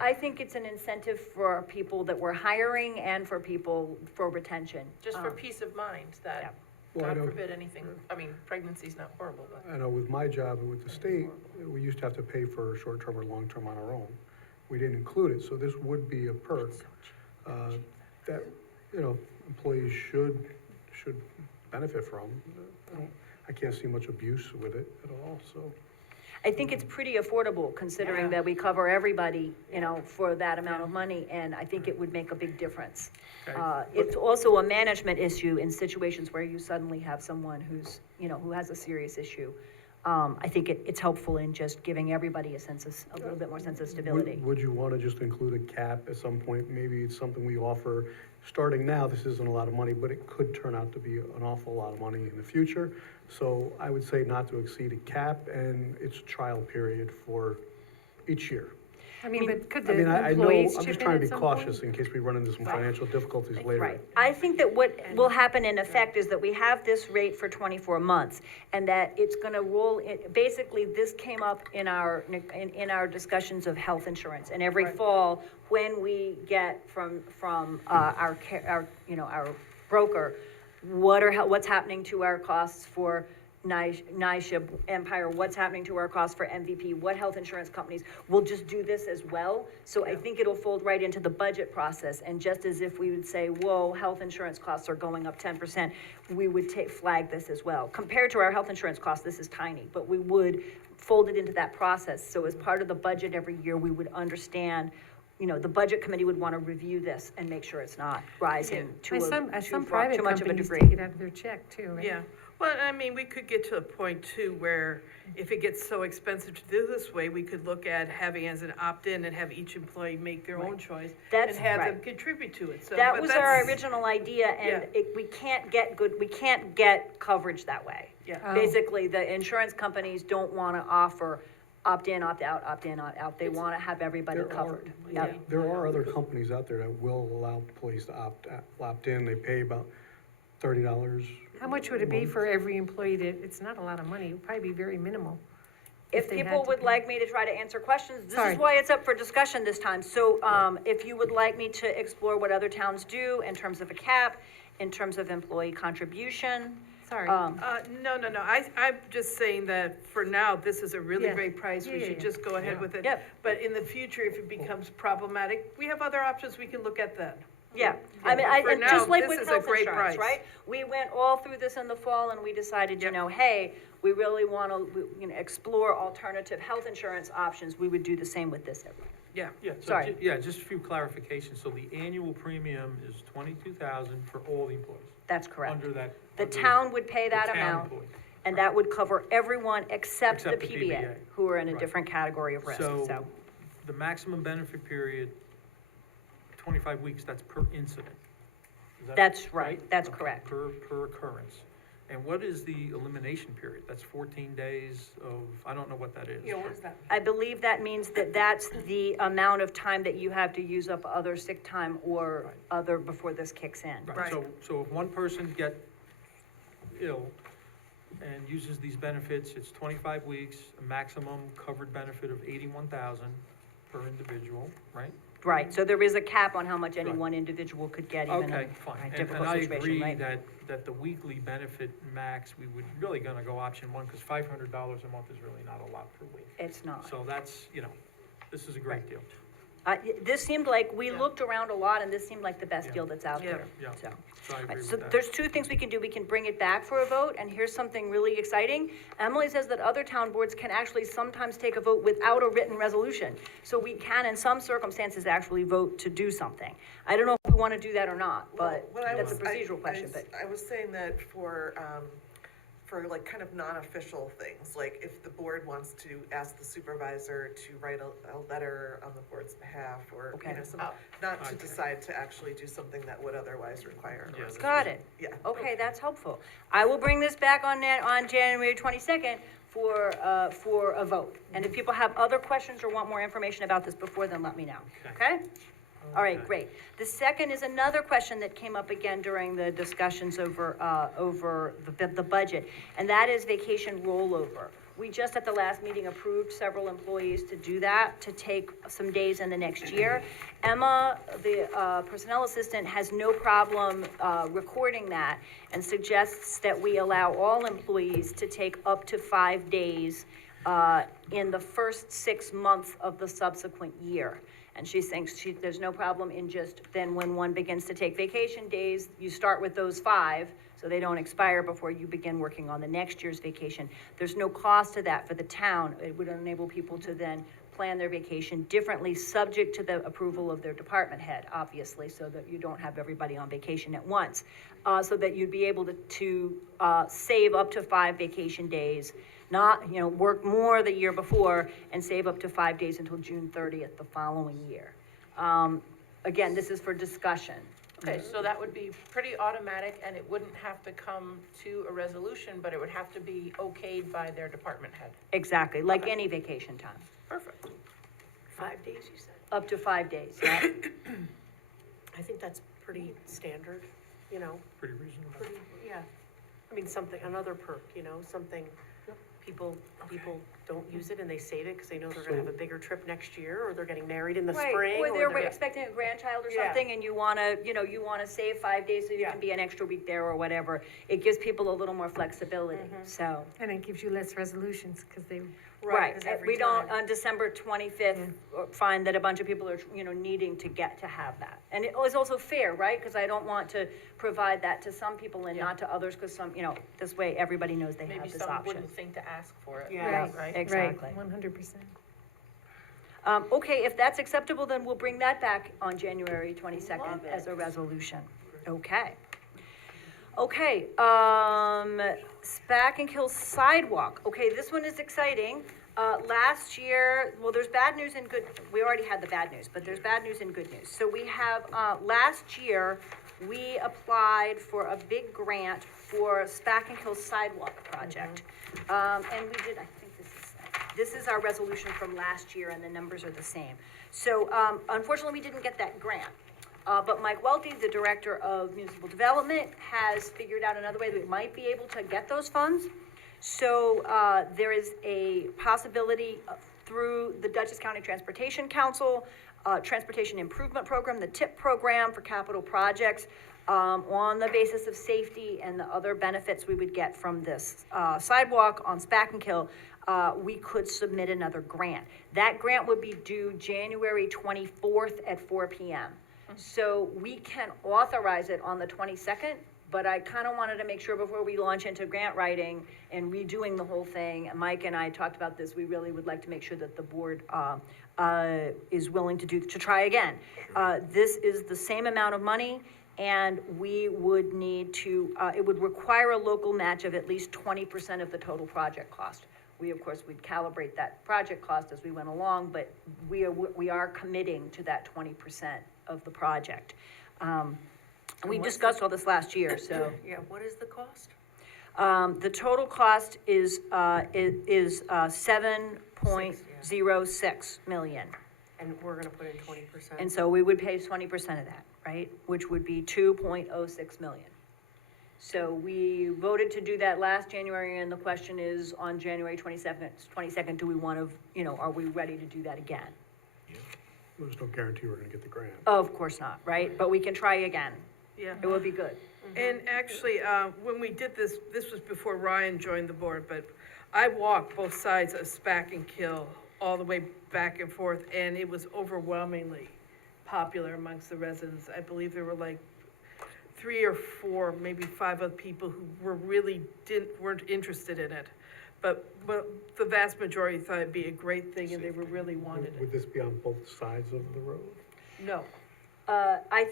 I think it's an incentive for people that we're hiring and for people for retention. Just for peace of mind, that, Well, I God know- forbid anything, I mean, pregnancy's not horrible, but. I know with my job and with the state, we used to have to pay for short-term or long-term on our own. We didn't include it, so this would be a perk, that, you know, employees should benefit from. I can't see much abuse with it at all, so. I think it's pretty affordable considering that we cover everybody, you know, for that amount of money, and I think it would make a big difference. Okay. It's also a management issue in situations where you suddenly have someone who's, you know, who has a serious issue. I think it's helpful in just giving everybody a little bit more sense of stability. Would you wanna just include a cap at some point? Maybe it's something we offer, starting now, this isn't a lot of money, but it could turn out to be an awful lot of money in the future. So I would say not to exceed a cap, and it's a trial period for each year. I mean, but could I the mean, I know, employees I'm chip just in trying at to be some cautious point? in case we run into some financial difficulties later. Right. I think that what will happen in effect is that we have this rate for 24 months, and that it's gonna roll, basically, this came up in our discussions of health insurance. And every fall, when we get from our broker, what's happening to our costs for NYSHA, Empire, what's happening to our costs for MVP, what health insurance companies, we'll just do this as well. So I think it'll fold right into the budget process, and just as if we would say, whoa, health insurance costs are going up 10%, we would flag this as well. Compared to our health insurance costs, this is tiny, but we would fold it into that process. So as part of the budget every year, we would understand, you know, the budget committee would want to review this and make sure it's not rising to As some too private much of a companies degree. take it out of their check too, right? Yeah, well, I mean, we could get to a point too where if it gets so expensive to do this way, we could look at having as an opt-in and have each employee make their own choice. That's and have them right. contribute to it, so. That but was our that's- original idea, and Yeah. we can't get coverage that way. Yeah. Oh. Basically, the insurance companies don't want to offer opt-in, opt-out, opt-in, opt-out. They want to have everybody There are- covered. Yep. There are other companies out there that will allow employees to opt in, they pay about $30. How much would it be for every employee it's not a lot of money, it would probably be very minimal. If they had people to would pay. like me to try to answer questions, this Sorry. is why it's up for discussion this time. So, if you would like me to explore what other towns do in terms of a cap, in terms of employee contribution, Sorry. um, No, I'm just saying that for now, this is a really Yeah. great price, we Yeah, should yeah. just go ahead with it. Yep. But in the future, if it becomes problematic, we have other options we can look at then. yeah. I mean, For and now, just like this with is a health great insurance, price. right? We went all through this in the fall and we decided, you Yep. know, hey, we really want to, explore alternative health insurance options. We would do the same with this every year. Yeah, Yeah, so, Sorry. yeah, just a few clarifications. So the annual premium is 22,000 for all the employees, That's correct. under that. The under town would pay the that town amount, employees. and that would cover everyone except the Except the PBA, PBA. who are in a Right. different category of risk, so. So, the maximum benefit period, 25 weeks, that's per incident. Is that That's right, that's Okay, correct. Per occurrence. And what is the elimination period? That's 14 days of, I don't know what that is. Yeah, what is that? I believe that means that that's the amount of time that you have to use up other sick time or Right. other before this kicks in. Right, Right. so if one person get ill and uses these benefits, it's 25 weeks, a maximum covered benefit of 81,000 per individual, right? Right, so there is a cap on how much any Right. one individual could get even in Okay, a fine. And difficult I situation, agree right? that the weekly benefit max, we would really gonna go option one, because $500 a month is really not a lot per week. It's not. So that's, this is a great deal. This seemed like, we looked around a lot, and this seemed like the best deal that's out Yeah. there, Yeah. so. So I agree with So that. there's two things we can do. We can bring it back for a vote, and here's something really exciting. Emily says that other town boards can actually sometimes take a vote without a written resolution. So we can, in some circumstances, actually vote to do something. I don't know if we want to do that or not, but Well, what I that's a was- procedural question, but. I was saying that for like kind of non-official things, like if the board wants to ask the supervisor to write a letter on the board's behalf, or, Okay. you know, some, Oh. not to Okay. decide to actually do something that would otherwise require a Yeah, resolution. Got it. Yeah. Okay, that's helpful. I will bring this back on January 22nd for a vote. And if people have other questions or want more information about this before, then let me know, okay? All right, Okay. great. The second is another question that came up again during the discussions over the budget, and that is vacation rollover. We just at the last meeting approved several employees to do that, to take some days in the next year. Emma, the personnel assistant, has no problem recording that and suggests that we allow all employees to take up to 5 days in the first 6 months of the subsequent year. And she thinks there's no problem in just, then when one begins to take vacation days, you start with those 5, so they don't expire before you begin working on the next year's vacation. There's no cost to that for the town. It would enable people to then plan their vacation differently, subject to the approval of their department head, obviously, so that you don't have everybody on vacation at once. So that you'd be able to save up to 5 vacation days, not, work more the year before and save up to 5 days until June 30th the following year. Again, this is for discussion. Okay, so that would be pretty automatic, and it wouldn't have to come to a resolution, but it would have to be okayed by their department head. Exactly, like any vacation time, Perfect. 5 days, you said? up to 5 days, yeah. I think that's pretty standard, Pretty reasonable. pretty, yeah. I mean, something, another perk, something, people don't use it and they save it because they know they're gonna have a bigger trip next year, or they're getting married in the Right, spring. or they're they're- expecting a grandchild or Yeah. something, and you wanna save 5 days so you Yeah. can be an extra week there or whatever. It gives people a little more flexibility, so. And it gives you less resolutions, because they, Right, 'cause every we don't, time- on December 25th, find that a bunch of people are, needing to get to have that. And it was also fair, right? Because I don't want to provide that to some people and not to others, because some, this way, everybody knows they have Maybe this some option. wouldn't think to ask for it. Yeah. Right, Right? exactly. 100%. Okay, if that's acceptable, then we'll bring that back on January 22nd Love it. as a resolution. Okay. Okay, Spack and Kill sidewalk. Okay, this one is exciting. Last year, well, there's bad news and good, we already had the bad news, but there's bad news and good news. So we have, last year, we applied for a big grant for Spack and Kill sidewalk project. And we did, I think this is our resolution from last year, and the numbers are the same. So, unfortunately, we didn't get that grant. But Mike Welty, the Director of Municipal Development, has figured out another way that we might be able to get those funds. So, there is a possibility through the Dutchess County Transportation Council, Transportation Improvement Program, the TIP program for capital projects, on the basis of safety and the other benefits we would get from this sidewalk on Spack and Kill, we could submit another grant. That grant would be due January 24th at 4 p.m. So we can authorize it on the 22nd, but I kind of wanted to make sure before we launch into grant writing and redoing the whole thing, and Mike and I talked about this, we really would like to make sure that the board is willing to try again. This is the same amount of money, and we would need to, it would require a local match of at least 20% of the total project cost. We, of course, we'd calibrate that project cost as we went along, but we are committing to that 20% of the project. We discussed all this last year, so. Yeah, what is the cost? The total cost is 7.06 million. And we're gonna put in 20%. And so we would pay 20% of that, right? Which would be 2.06 million. So we voted to do that last January, and the question is, on January 22nd, do we want to, are we ready to do that again? There's no guarantee we're gonna get the grant. Of course not, right? But we can try again. Yeah. It would be good. And actually, when we did this, this was before Ryan joined the board, but I walked both sides of Spack and Kill all the way back and forth, and it was overwhelmingly popular amongst the residents. I believe there were like 3 or 4, maybe 5 other people who weren't interested in it. But the vast majority thought it'd be a great thing and they really wanted Would it. this be on both sides of the road? No. I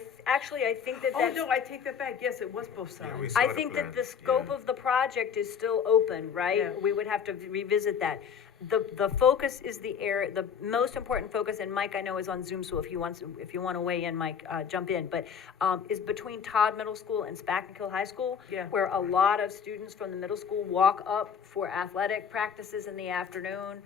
think that Oh, that's. no, I take that back. Yes, it was both sides. I think that the scope of the project is still open, right? Yeah. We would have to revisit that. The focus is the most important focus, and Mike, I know, is on Zoom, so if you want to weigh in, Mike, jump in, but, is between Todd Middle School and Spackenkill High School. Yeah. Where a lot of students from the middle school walk up for athletic practices in the afternoon.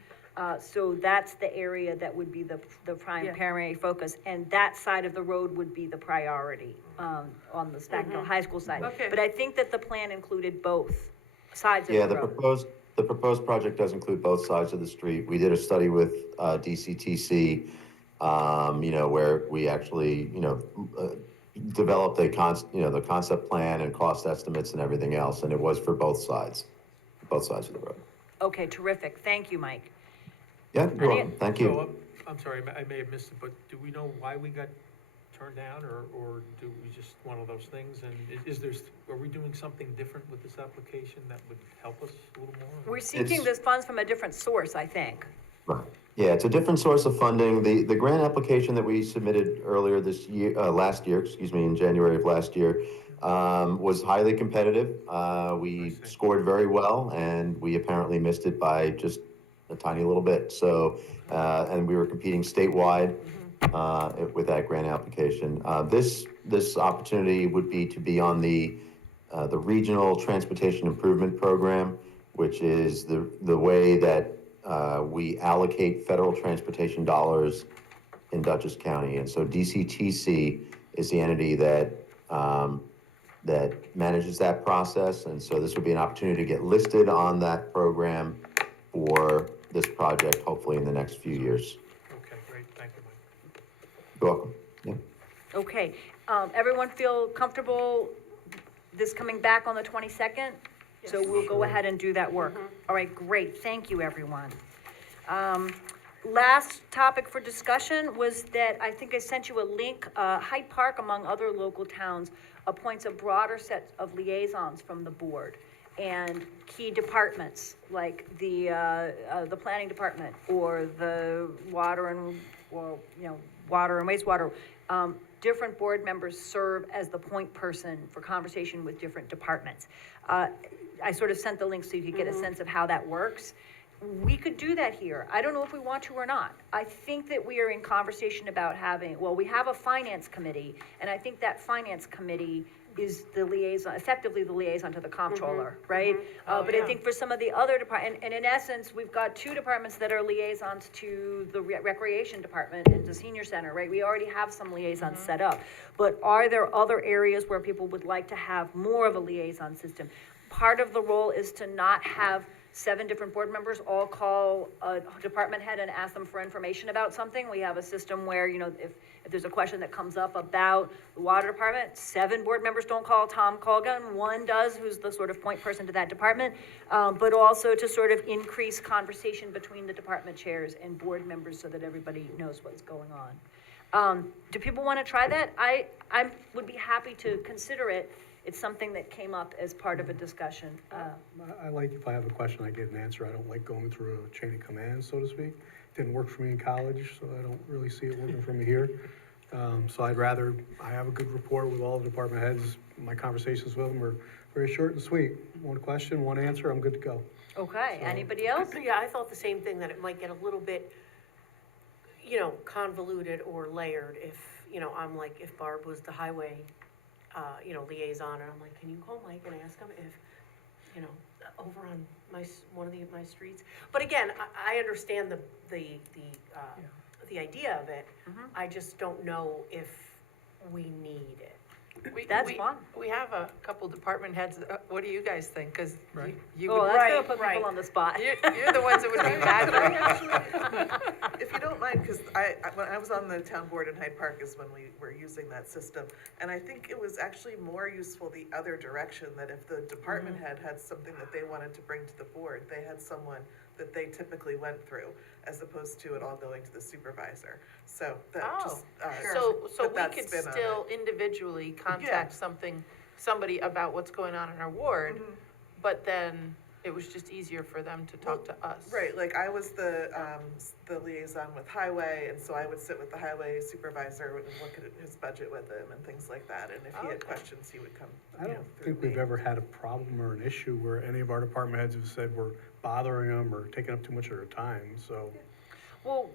So that's the area that would be the Yeah. primary focus, and that side of the road would be the priority, on the Spackenkill High School side. Okay. But I think that the plan included both sides of Yeah, the road. the proposed project does include both sides of the street. We did a study with DCTC, where we actually, developed the concept plan and cost estimates and everything else, and it was for both sides of the road. Okay, terrific, thank you, Mike. Yeah, you're welcome. Thank you. So, I'm sorry, I may have missed it, but do we know why we got turned down, or do we just, one of those things? And are we doing something different with this application that would help us a little more? We're seeking It's- this funds from a different source, I think. Right. Yeah, it's a different source of funding. The grant application that we submitted earlier this year, last year, in January of last year, was highly competitive. We see. scored very well, and we apparently missed it by just a tiny little bit. So, and we were competing statewide, with that grant application. This opportunity would be to be on the Regional Transportation Improvement Program, which is the way that we allocate federal transportation dollars in Dutchess County. And so DCTC is the entity that manages that process. And so this would be an opportunity to get listed on that program for this project, hopefully in the next few years. Okay, great, thank you, Mike. You're welcome. Yeah. Okay, everyone feel comfortable this coming back on the 22nd? So we'll go ahead and do that work. All right, great, thank you, everyone. Last topic for discussion was that, I think I sent you a link, Hyde Park, among other local towns, appoints a broader set of liaisons from the board and key departments, like the planning department, or the water and wastewater. Different board members serve as the point person for conversation with different departments. I sort of sent the link so you could get a sense of how that works. We could do that here. I don't know if we want to or not. I think that we are in conversation about we have a finance committee, and I think that finance committee is the liaison, effectively the liaison to the comptroller, right? But I think for some of the other and in essence, we've got 2 departments that are liaisons to the recreation department and the senior center, right? We already have some liaisons set up. But are there other areas where people would like to have more of a liaison system? Part of the role is to not have 7 different board members all call a department head and ask them for information about something. We have a system where, if there's a question that comes up about the water department, 7 board members don't call Tom Colgan, 1 does, who's the sort of point person to that department, but also to sort of increase conversation between the department chairs and board members so that everybody knows what's going on. Do people want to try that? I would be happy to consider it. It's something that came up as part of a discussion. I like, if I have a question, I get an answer. I don't like going through a chain of command, so to speak. Didn't work for me in college, so I don't really see it working for me here. So I have a good rapport with all the department heads. My conversations with them are very short and sweet. 1 question, 1 answer, I'm good to go. Okay, anybody else? Yeah, I thought the same thing, that it might get a little bit, convoluted or layered if, I'm like, if Barb was the highway, liaison, and I'm like, can you call Mike and ask him if, over on one of my streets? But again, I understand the idea of it. I just don't know if we need it. That's fun. We have a couple department heads. What do you guys think? Because Right. you Oh, would, that's gonna right, put right. people on the spot. You're the ones that would be bad. If you don't mind, because when I was on the town board in Hyde Park is when we were using that system. And I think it was actually more useful the other direction, that if the department head had something that they wanted to bring to the board, they had someone that they typically went through, as opposed to it all going to the supervisor. So that just, So put we that could spin on it. still individually contact somebody about what's going on in our ward, but then it was just easier for them to talk to us. Right, like I was the liaison with highway, and so I would sit with the highway supervisor and look at his budget with him and things like that, and if he had Okay. questions, he would come, I you know, don't through think we've me. ever had a problem or an issue where any of our department heads have said we're bothering them or taking up too much of their time, so. Well,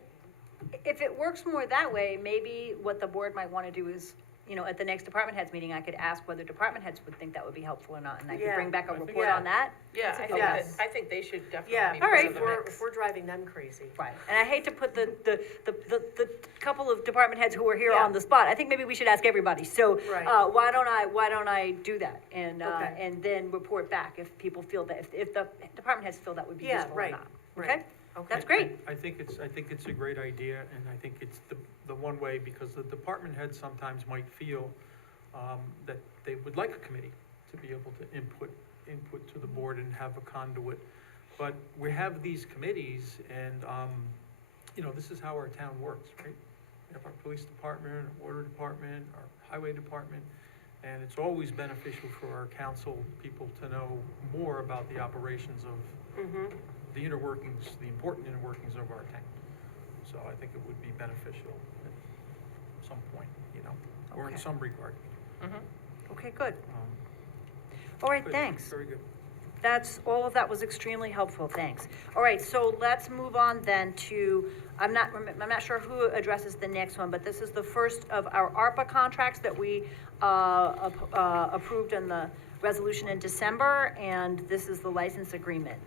if it works more that way, maybe what the board might want to do is, you know, at the next department heads meeting, I could ask whether department heads would think that would be helpful or not, and I could Yeah. bring back a I think- report Yeah. on that. Yeah, I think Yes. I think they should definitely Yeah, be all part right. of the mix. if we're driving them crazy. Right, and I hate to put the couple of department heads who are here Yeah. on the spot, I think maybe we should ask everybody, so, Right. why don't I do that? And, Okay. and then report back if people feel that, if the department heads feel that would be Yeah, useful or right, not, right. okay? Okay. That's great. I think it's a great idea, and I think it's the one way, because the department heads sometimes might feel, that they would like a committee to be able to input to the board and have a conduit. But we have these committees, and, you know, this is how our town works, right? We have our police department, our water department, our highway department, and it's always beneficial for our council people to know more about the operations of the inner workings, the important inner workings of our town. So I think it would be beneficial at some point, you know, or in Okay. some regard. Okay, good. Um, All right, good, thanks. Very good. All of that was extremely helpful, thanks. All right, so let's move on then to, I'm not sure who addresses the next one, but this is the first of our ARPA contracts that we approved in the resolution in December, and this is the license agreement.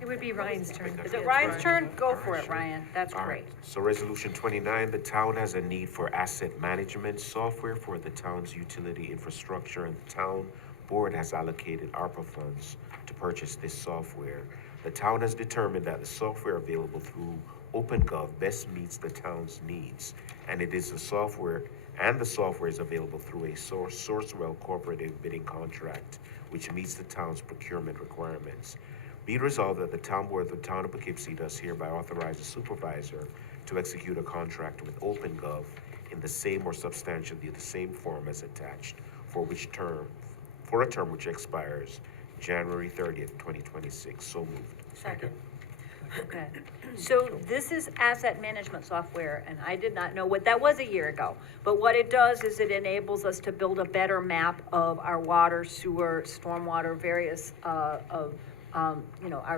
It would be Ryan's turn. Is it Ryan's turn? Go for it, Ryan, that's All great. right, so Resolution 29, the town has a need for asset management software for the town's utility infrastructure, and the town board has allocated ARPA funds to purchase this software. The town has determined that the software available through OpenGov best meets the town's needs, and the software is available through a Sourcewell cooperative bidding contract, which meets the town's procurement requirements. Be it resolved that the town board of the town of Poughkeepsie does hereby authorize the supervisor to execute a contract with OpenGov in the same or substantially the same form as attached, for a term which expires January 30th, 2026. So moved. Second. Okay, so this is asset management software, and I did not know what that was a year ago. But what it does is it enables us to build a better map of our water, sewer, stormwater, various, our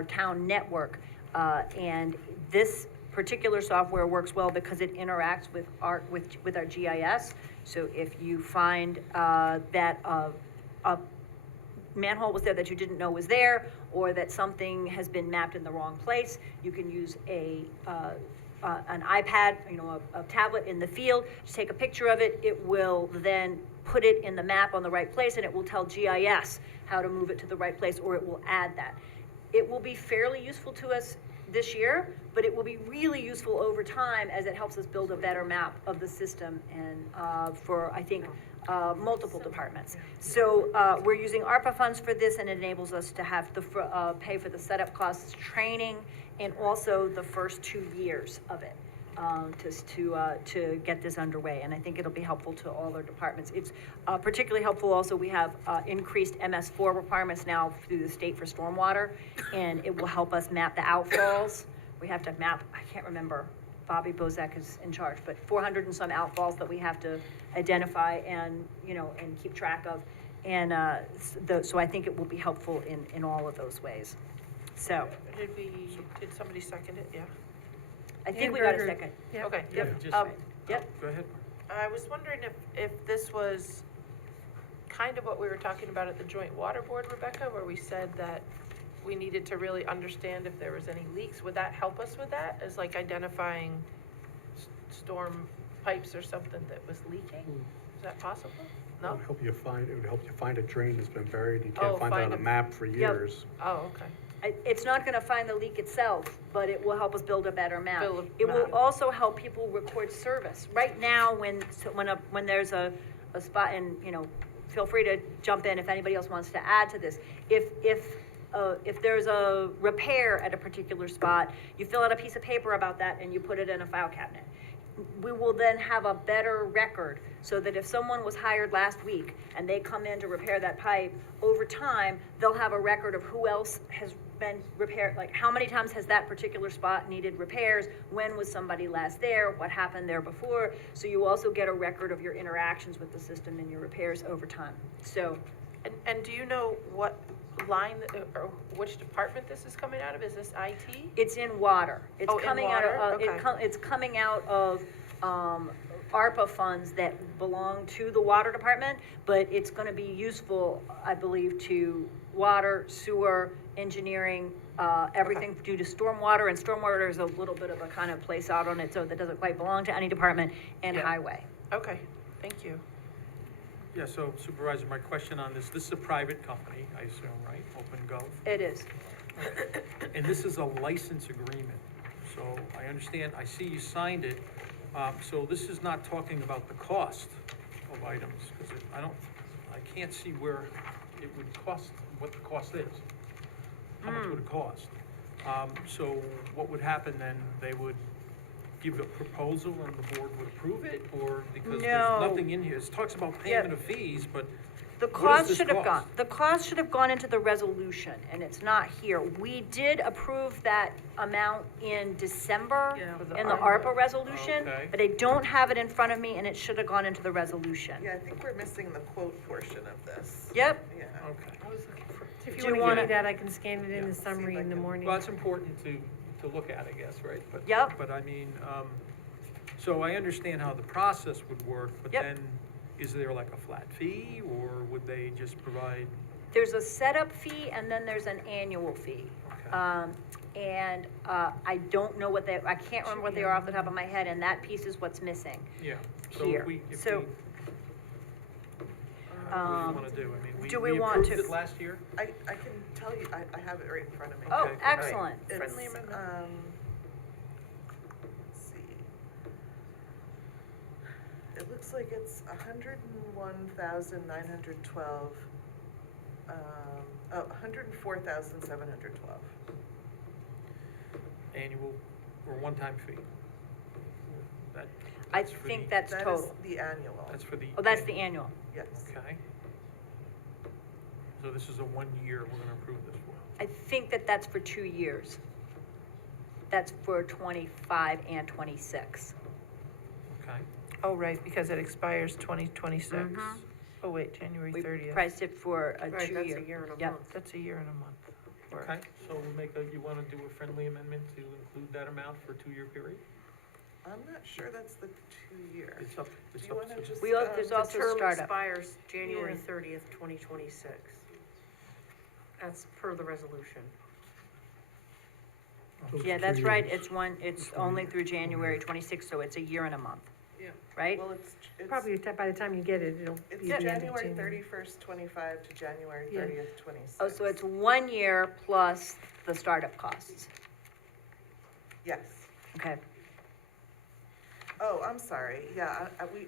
town network. And this particular software works well because it interacts with our GIS. So if you find, that, a manhole was there that you didn't know was there, or that something has been mapped in the wrong place, you can use an iPad, a tablet in the field, just take a picture of it. It will then put it in the map on the right place, and it will tell GIS how to move it to the right place, or it will add that. It will be fairly useful to us this year, but it will be really useful over time as it helps us build a better map of the system and for, I think, multiple departments. So we're using ARPA funds for this, and it enables us to have pay for the setup costs, training, and also the first 2 years of it, to get this underway. And I think it'll be helpful to all our departments. It's particularly helpful also, we have increased MS4 requirements now through the state for stormwater, and it will help us map the outfalls. We have to map, I can't remember, Bobby Bozak is in charge, but 400 and some outfalls that we have to identify and, and keep track of. And so I think it will be helpful in all of those ways. So Did somebody second it? Yeah. I think we got a Hamburger. second. Yep. Okay. Yeah, just- Yep. Go ahead. I was wondering if this was kind of what we were talking about at the joint water board, Rebecca, where we said that we needed to really understand if there was any leaks. Would that help us with that, as like identifying storm pipes or something that was leaking? Is that possible? It No? would help you find a drain that's been buried, you Oh, can't find it on find a a- map for years. Oh, okay. it's not gonna find the leak itself, but it will help us build a better map. Build a It will map. also help people record service. Right now, when there's a spot, and, you know, feel free to jump in if anybody else wants to add to this. If there's a repair at a particular spot, you fill out a piece of paper about that and you put it in a file cabinet. We will then have a better record, so that if someone was hired last week and they come in to repair that pipe, over time, they'll have a record of who else has been repaired, like how many times has that particular spot needed repairs, when was somebody last there, what happened there before, so you also get a record of your interactions with the system and your repairs over time, so. And do you know what line, or which department this is coming out of? Is this IT? It's in water. It's Oh, in coming out of, water? Okay. it's coming out of, ARPA funds that belong to the water department, but it's gonna be useful, I believe, to water, sewer, engineering, everything due to stormwater, and stormwater is a little bit of a kind of place out on its own that doesn't quite belong to any department, and Yeah. highway. Okay, thank you. Yeah, so Supervisor, my question on this is a private company, I assume, right? OpenGov? It is. And this is a license agreement. So I understand, I see you signed it. So this is not talking about the cost of items, because I can't see where it would cost, what the cost is. How much would it cost? So what would happen then? They would give a proposal and the board would approve it, or because No. there's nothing in here? It talks about payment of fees, but The what is cost this should have gone, cost? the cost should have gone into the resolution, and it's not here. We did approve that amount in December, Yeah. For the in the ARPA. ARPA resolution, Okay. but I don't have it in front of me, and it should have gone into the resolution. Yeah, I think we're missing the quote portion of this. Yep, Yeah. Okay. If Do you you wanna wanna- do that, I can scan it in Yeah. the summary See if I in the can- morning. Well, it's important to look at, I guess, right? But- Yep. But I mean, so I understand how the process would work, but Yep. then is there like a flat fee, or would they just provide? there's a setup fee, and then there's an annual fee. Okay. I don't know what I can't remember what they are off the top of my head, and that piece is what's missing. Yeah. So Here. if we, what So, do you wanna do? I mean, do we we want approved to- it last year? I can tell you, I have it right in front of me. Oh, Okay. excellent. It's, Friendly amendment. let's see. It looks like it's 101,912, 104,712. Annual or one-time fee? That- I that's for think the- that's That is total. the annual, That's for the. Oh, that's the annual. yes. Okay. So this is a 1 year we're gonna approve this for. I think that's for 2 years. That's for 25 and 26. Okay. Oh, right, because it expires 2026. Mhm. Oh, wait, January We 30th. priced it for a 2-year. Right, that's a year and a Yep. month. That's a year and a month. Work. Okay, so we'll you wanna do a friendly amendment to include that amount for a 2-year period? I'm not sure that's the 2-year. It's up, Do it's you up wanna to. just? There's The also term startup. expires January Yeah. 30th, 2026. That's per the resolution. Those Yeah, are that's 2 right, years. it's only through January 26, so it's a year and a month. Yeah. Right? Well, it's Probably by the time you get it, it'll It's be the end of January January. 31st, 25 to January Yeah. 30th, 26. Oh, so it's 1 year plus the startup costs. Yes. Okay. Oh, I'm sorry, yeah, do you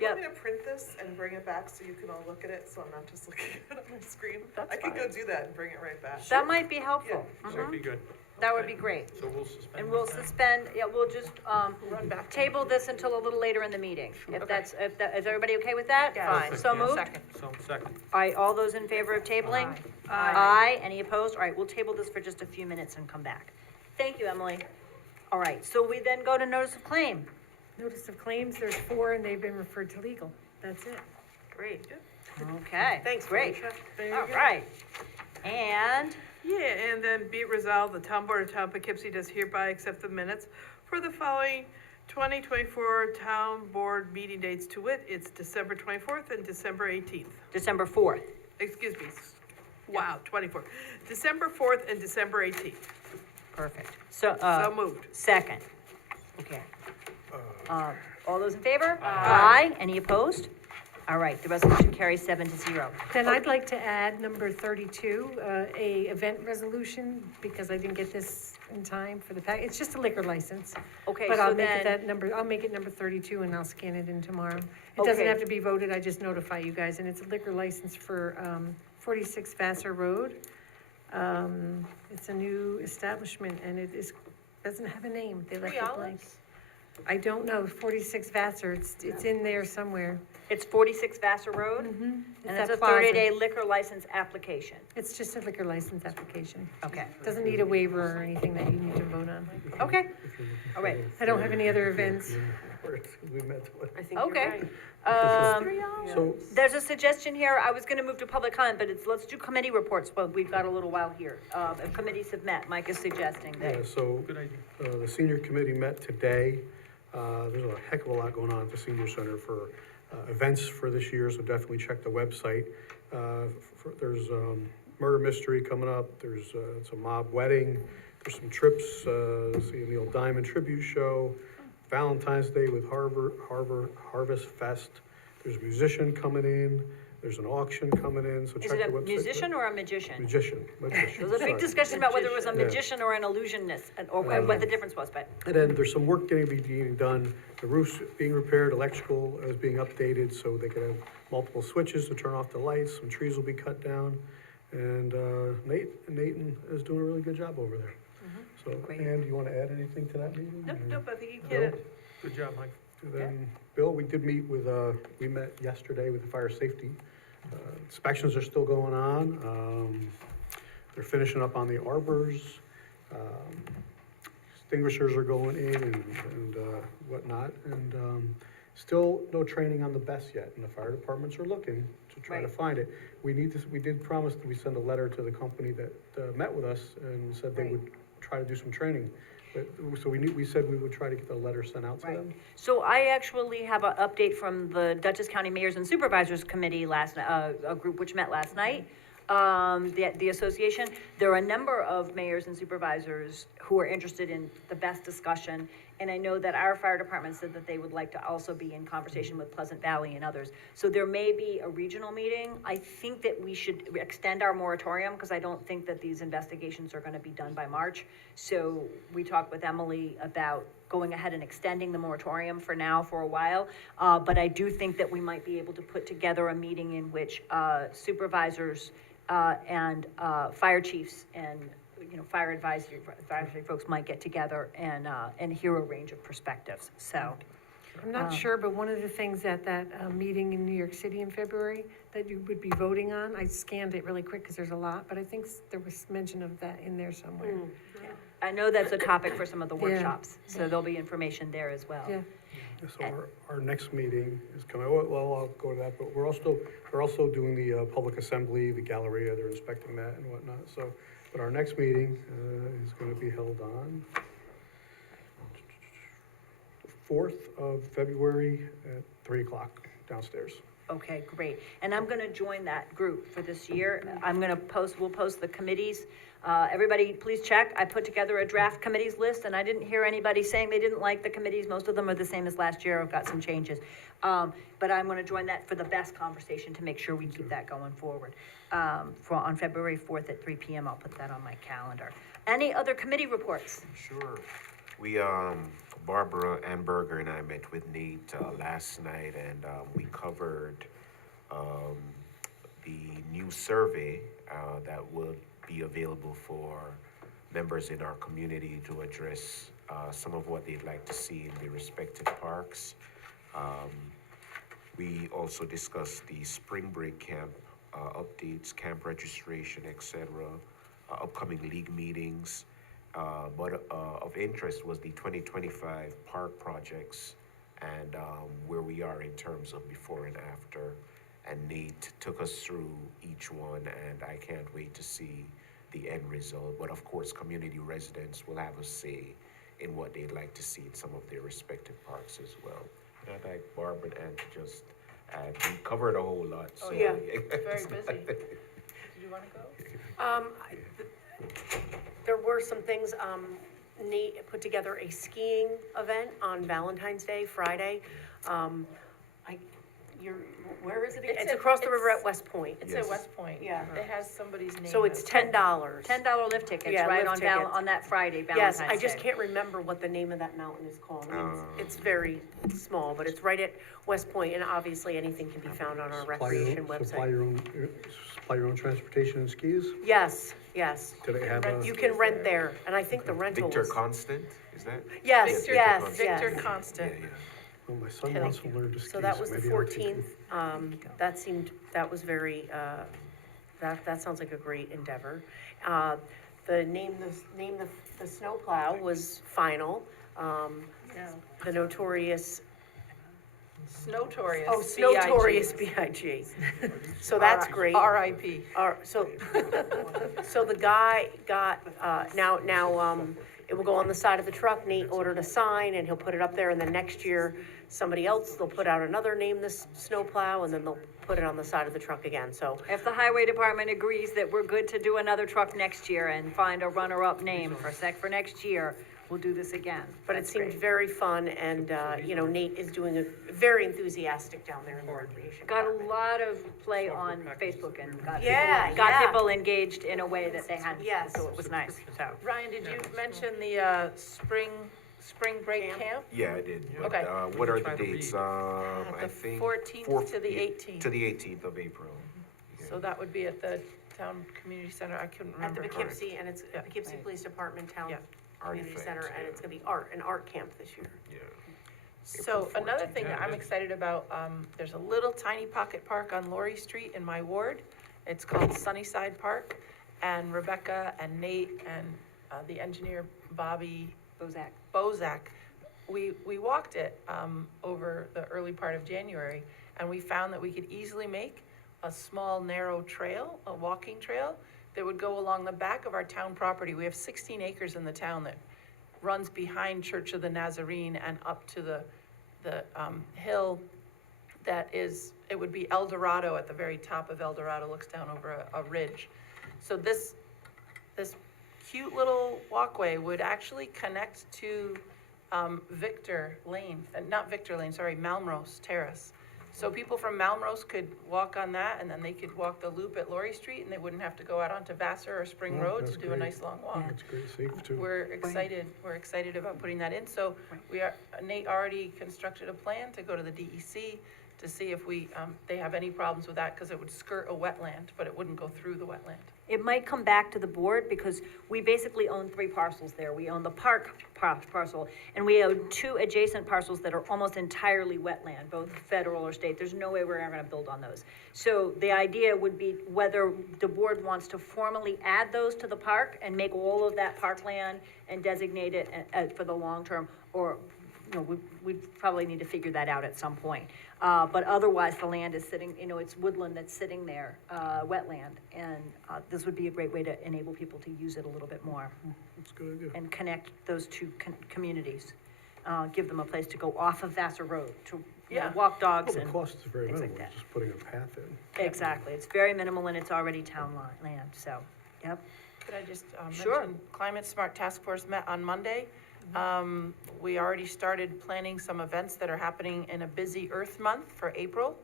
Yep. want me to print this and bring it back so you can all look at it, so I'm not just looking at it on my screen? That's I can go fine. do that and bring it right back. That might be helpful. Yeah, That'd Mhm. be good. That would Okay. be great. So we'll suspend. And we'll this then? suspend, yeah, we'll just, Run back. table this until a little later in the meeting. If Okay. is everybody okay with that? Yes. Fine, Perfect, so yeah. moved? Second. So, second. All right, all those in favor of tabling? Aye. Aye, any opposed? All right, we'll table this for just a few minutes and come back. Thank you, Emily. All right, so we then go to notice of claim. Notice of claims, there's 4 and they've been referred to legal. That's it. Great. Okay. Thanks, Great. Felicia. There you All go. right. And, Yeah, and then be it resolved, the town board of town Poughkeepsie does hereby accept the minutes for the following 2024 town board meeting dates, to wit, it's December 24th and December 18th. December 4th. Excuse me, wow, 24th. December 4th and December 18th. Perfect. So, So moved. second. Okay. All those in favor? Aye. Any opposed? All right, the resolution carries 7-0. Then I'd like to add number 32, a event resolution, because I didn't get this in time for the pack. It's just a liquor license. Okay, But so I'll make it then, that number, I'll make it number 32 and I'll scan it in tomorrow. It doesn't Okay. have to be voted, I just notify you guys, and it's a liquor license for 46 Vassar Road. It's a new establishment and it doesn't have a name. They left Three it blank. Olives? I don't know, 46 Vassar, it's in there somewhere. it's 46 Vassar Road, It's and that it's a plaza. 30-day liquor license application. It's just a liquor license application. Okay, Doesn't need a waiver or anything that you need to vote on. okay, all right. I don't have any other events. We met with. I think you're Okay. right. So, There's a suggestion here, I was gonna move to public comment, but let's do committee reports, well, we've got a little while here. If committees have met, Mike is suggesting yeah, that, so, Good idea. the senior committee met today. There's a heck of a lot going on at the senior center for, events for this year, so definitely check the website. There's, murder mystery coming up, there's, it's a mob wedding, there's some trips, see a Neil Diamond tribute show, Valentine's Day with Harvest Fest, there's a musician coming in, there's an auction coming in, so is check the it website. a musician or a magician? Magician. There was a big sorry. discussion about whether it was a Yeah. magician or an illusionist, or what the difference was, but, And then there's some work getting done, the roof's being repaired, electrical is being updated, so they can have multiple switches to turn off the lights, some trees will be cut down. And, Nathan is doing a really good job over there. So, Great. Ann, do you wanna add anything to that meeting? Nope, or- nope, I think you Bill? get it. Good job, Mike. And then, Bill, we did meet with, we met yesterday with the fire safety. Inspections are still going on. They're finishing up on the arbors. Extinguishers are going in and whatnot. And, still no training on the best yet, and the fire departments are looking to try to Right. find it. We did promise that we send a letter to the company that, met with us and said they Right. would try to do some training. But, so we said we would try to get the letter sent out to Right. them. so I actually have an update from the Dutchess County Mayors and Supervisors Committee a group which met last night. The association, there are a number of mayors and supervisors who are interested in the best discussion. And I know that our fire department said that they would like to also be in conversation with Pleasant Valley and others. So there may be a regional meeting. I think that we should extend our moratorium, because I don't think that these investigations are gonna be done by March. So we talked with Emily about going ahead and extending the moratorium for now, for a while. But I do think that we might be able to put together a meeting in which supervisors and fire chiefs and, fire advisory folks might get together and hear a range of perspectives, so. I'm not sure, but one of the things at that meeting in New York City in February that you would be voting on, I scanned it really quick because there's a lot, but I think there was mention of that in there somewhere. I know that's a topic for some of the Yeah. workshops, so there'll be information there as well. Yeah. So our next meeting is coming, well, I'll go to that, but we're also doing the public assembly, the Galleria, they're inspecting that and whatnot, so. But our next meeting is gonna be held on 4th of February at 3 o'clock downstairs. Okay, great. And I'm gonna join that group for this year. We'll post the committees. Everybody, please check. I put together a draft committees list, and I didn't hear anybody saying they didn't like the committees. Most of them are the same as last year. I've got some changes. But I'm gonna join that for the best conversation to make sure we keep that going forward. On February 4th at 3 PM, I'll put that on my calendar. Any other committee reports? Sure. We, Barbara Amberger and I met with Nate last night, and we covered the new survey that will be available for members in our community to address some of what they'd like to see in the respective parks. We also discussed the spring break camp updates, camp registration, etc., upcoming league meetings. But of interest was the 2025 park projects and where we are in terms of before and after. And Nate took us through each one, and I can't wait to see the end result. But of course, community residents will have a say in what they'd like to see in some of their respective parks as well. And I'd like Barbara and Ann to just add, we covered a whole lot, so. Oh, yeah, very busy. Did you wanna go? There were some things, Nate put together a skiing event on Valentine's Day, Friday. where is it? It's It's at- across the it's- river at West Point. It's Yes. at West Point. Yeah. It has somebody's name. So it's that's- $10. $10 lift tickets, Yeah, right, lift on tickets. on that Friday, Yes, Valentine's Day. I just can't remember what the name of that mountain is called. I mean, it's very small, but it's right at West Point, and obviously anything can be found on our recreation Supply website. your own, supply your own transportation and skis? Yes, yes. Do they have a? You can rent there, and I think the rental Victor was. Constant, is that? Yes, Victor- yes, Victor yes. Constant. Yeah. Well, my son wants to learn to ski. So that was the maybe I'll take him. 14th. That was very, that sounds like a great endeavor. The the snowplow was final. The notorious, Snotorious. oh, Snotorious B.I.G. So that's great. R.I.P. So the guy got, it will go on the side of the truck. Nate ordered a sign and he'll put it up there, and then next year, somebody else, they'll put out another name, this snowplow, and then they'll put it on the side of the truck again, so. If the highway department agrees that we're good to do another truck next year and find a runner-up name for next year, we'll do this again. But it That's seemed great. very fun, and, Nate is doing a very enthusiastic down there in the recreation Got a department. lot of play on Facebook and got Yeah, people, got yeah. people engaged in a way that they hadn't. Yes. So it was nice, so. Ryan, did you mention the spring break camp? Yeah, I did. But, Okay. what are Try the to dates? read. I The think. 14th to the 18th. To the 18th of April. Yeah. So that would be at the town community center, I couldn't At the remember. Poughkeepsie, and it's Yeah. Poughkeepsie Police Department Town Yeah. Community Artifacts, Center, and yeah. it's gonna be an art camp this year. Yeah. So April another 14th. thing that I'm excited about, there's a little tiny pocket park on Laurie Street in my ward. It's called Sunnyside Park, and Rebecca and Nate and, the engineer Bobby Bozak, we walked it, over the early part of January, and we found that we could easily make a small narrow trail, a walking trail, that would go along the back of our town property. We have 16 acres in the town that runs behind Church of the Nazarene and up to the hill that is, it would be El Dorado at the very top of El Dorado, looks down over a ridge. So this cute little walkway would actually connect to Victor Lane, not Victor Lane, sorry, Malmrose Terrace. So people from Malmrose could walk on that, and then they could walk the loop at Laurie Street, and they wouldn't have to go out onto Vassar or Spring Oh, Road to that's do a great. nice long walk. That's great, safe too. We're excited about putting that in, so Nate already constructed a plan to go to the DEC to see if they have any problems with that, because it would skirt a wetland, but it wouldn't go through the wetland. It might come back to the board because we basically own 3 parcels there. We own the park parcel, and we own 2 adjacent parcels that are almost entirely wetland, both federal or state. There's no way we're ever gonna build on those. So the idea would be whether the board wants to formally add those to the park and make all of that parkland and designate it for the long term, or, we probably need to figure that out at some point. But otherwise, the land is sitting, it's woodland that's sitting there, wetland, and this would be a great way to enable people to use it a little bit more That's a good idea. and connect those 2 communities. Give them a place to go off of Vassar Road to Yeah. walk dogs Well, the and, cost is very things like minimal, that. it's just putting a path in. exactly. It's very minimal and it's already town land, so, yep. Could I just Sure. mention, Climate Smart Task Force met on Monday. We already started planning some events that are happening in a busy Earth Month for April.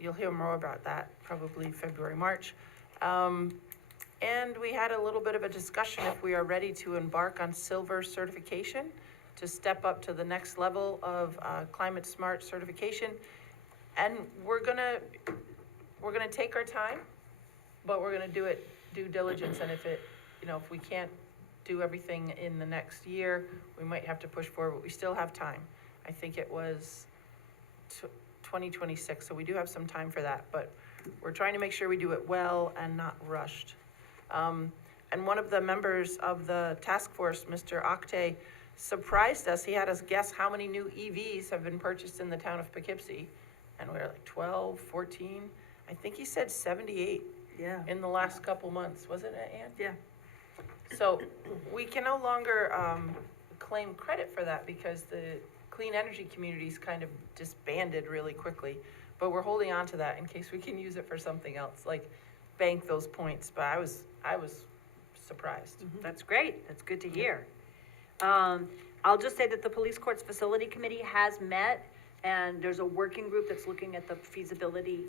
You'll hear more about that probably February, March. And we had a little bit of a discussion if we are ready to embark on silver certification to step up to the next level of Climate Smart certification. And we're gonna take our time, but we're gonna do it due diligence, and if we can't do everything in the next year, we might have to push forward, but we still have time. I think it was 2026, so we do have some time for that, but we're trying to make sure we do it well and not rushed. And one of the members of the task force, Mr. Octay, surprised us. He had us guess how many new EVs have been purchased in the town of Poughkeepsie, and we were like 12, 14, I think he said 78 in the last couple months, wasn't it, Ann? Yeah. So we can no longer claim credit for that because the clean energy community's kind of disbanded really quickly. But we're holding on to that in case we can use it for something else, like bank those points. But I was surprised. That's great, that's good to hear. I'll just say that the Police Courts Facility Committee has met. And there's a working group that's looking at the feasibility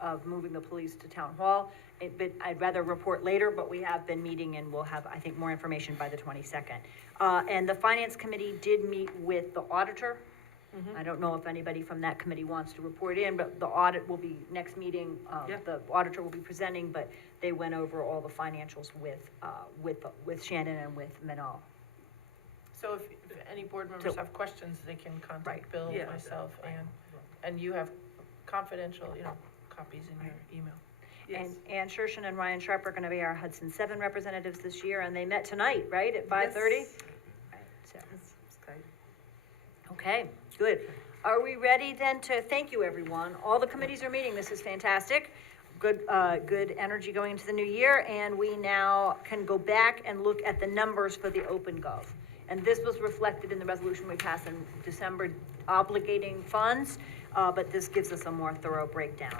of moving the police to town hall. But I'd rather report later, but we have been meeting and we'll have, I think, more information by the 22nd. And the finance committee did meet with the auditor. I don't know if anybody from that committee wants to report in, but the audit will be, next meeting, the auditor will be presenting, but they went over all the financials with Shannon and with Manal. So if any board members have questions, they can contact Bill, Yeah. myself, and you have confidential, copies in your email. Yes. And Ann Shershen and Ryan Sharp are gonna be our Hudson 7 representatives this year, and they met tonight, right, at 5:30? Yes. Right, so, That's great. okay, good. Are we ready then to, thank you, everyone. All the committees are meeting, this is fantastic. Good energy going into the new year, and we now can go back and look at the numbers for the OpenGov. And this was reflected in the resolution we passed in December obligating funds, but this gives us a more thorough breakdown.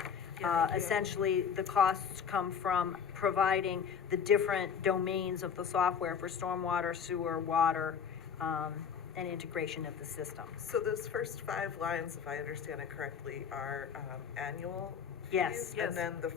Essentially, the costs come from providing the different domains of the software for stormwater, sewer, water, and integration of the system. So those first 5 lines, if I understand it correctly, are annual Yes. fees? Yes. And then the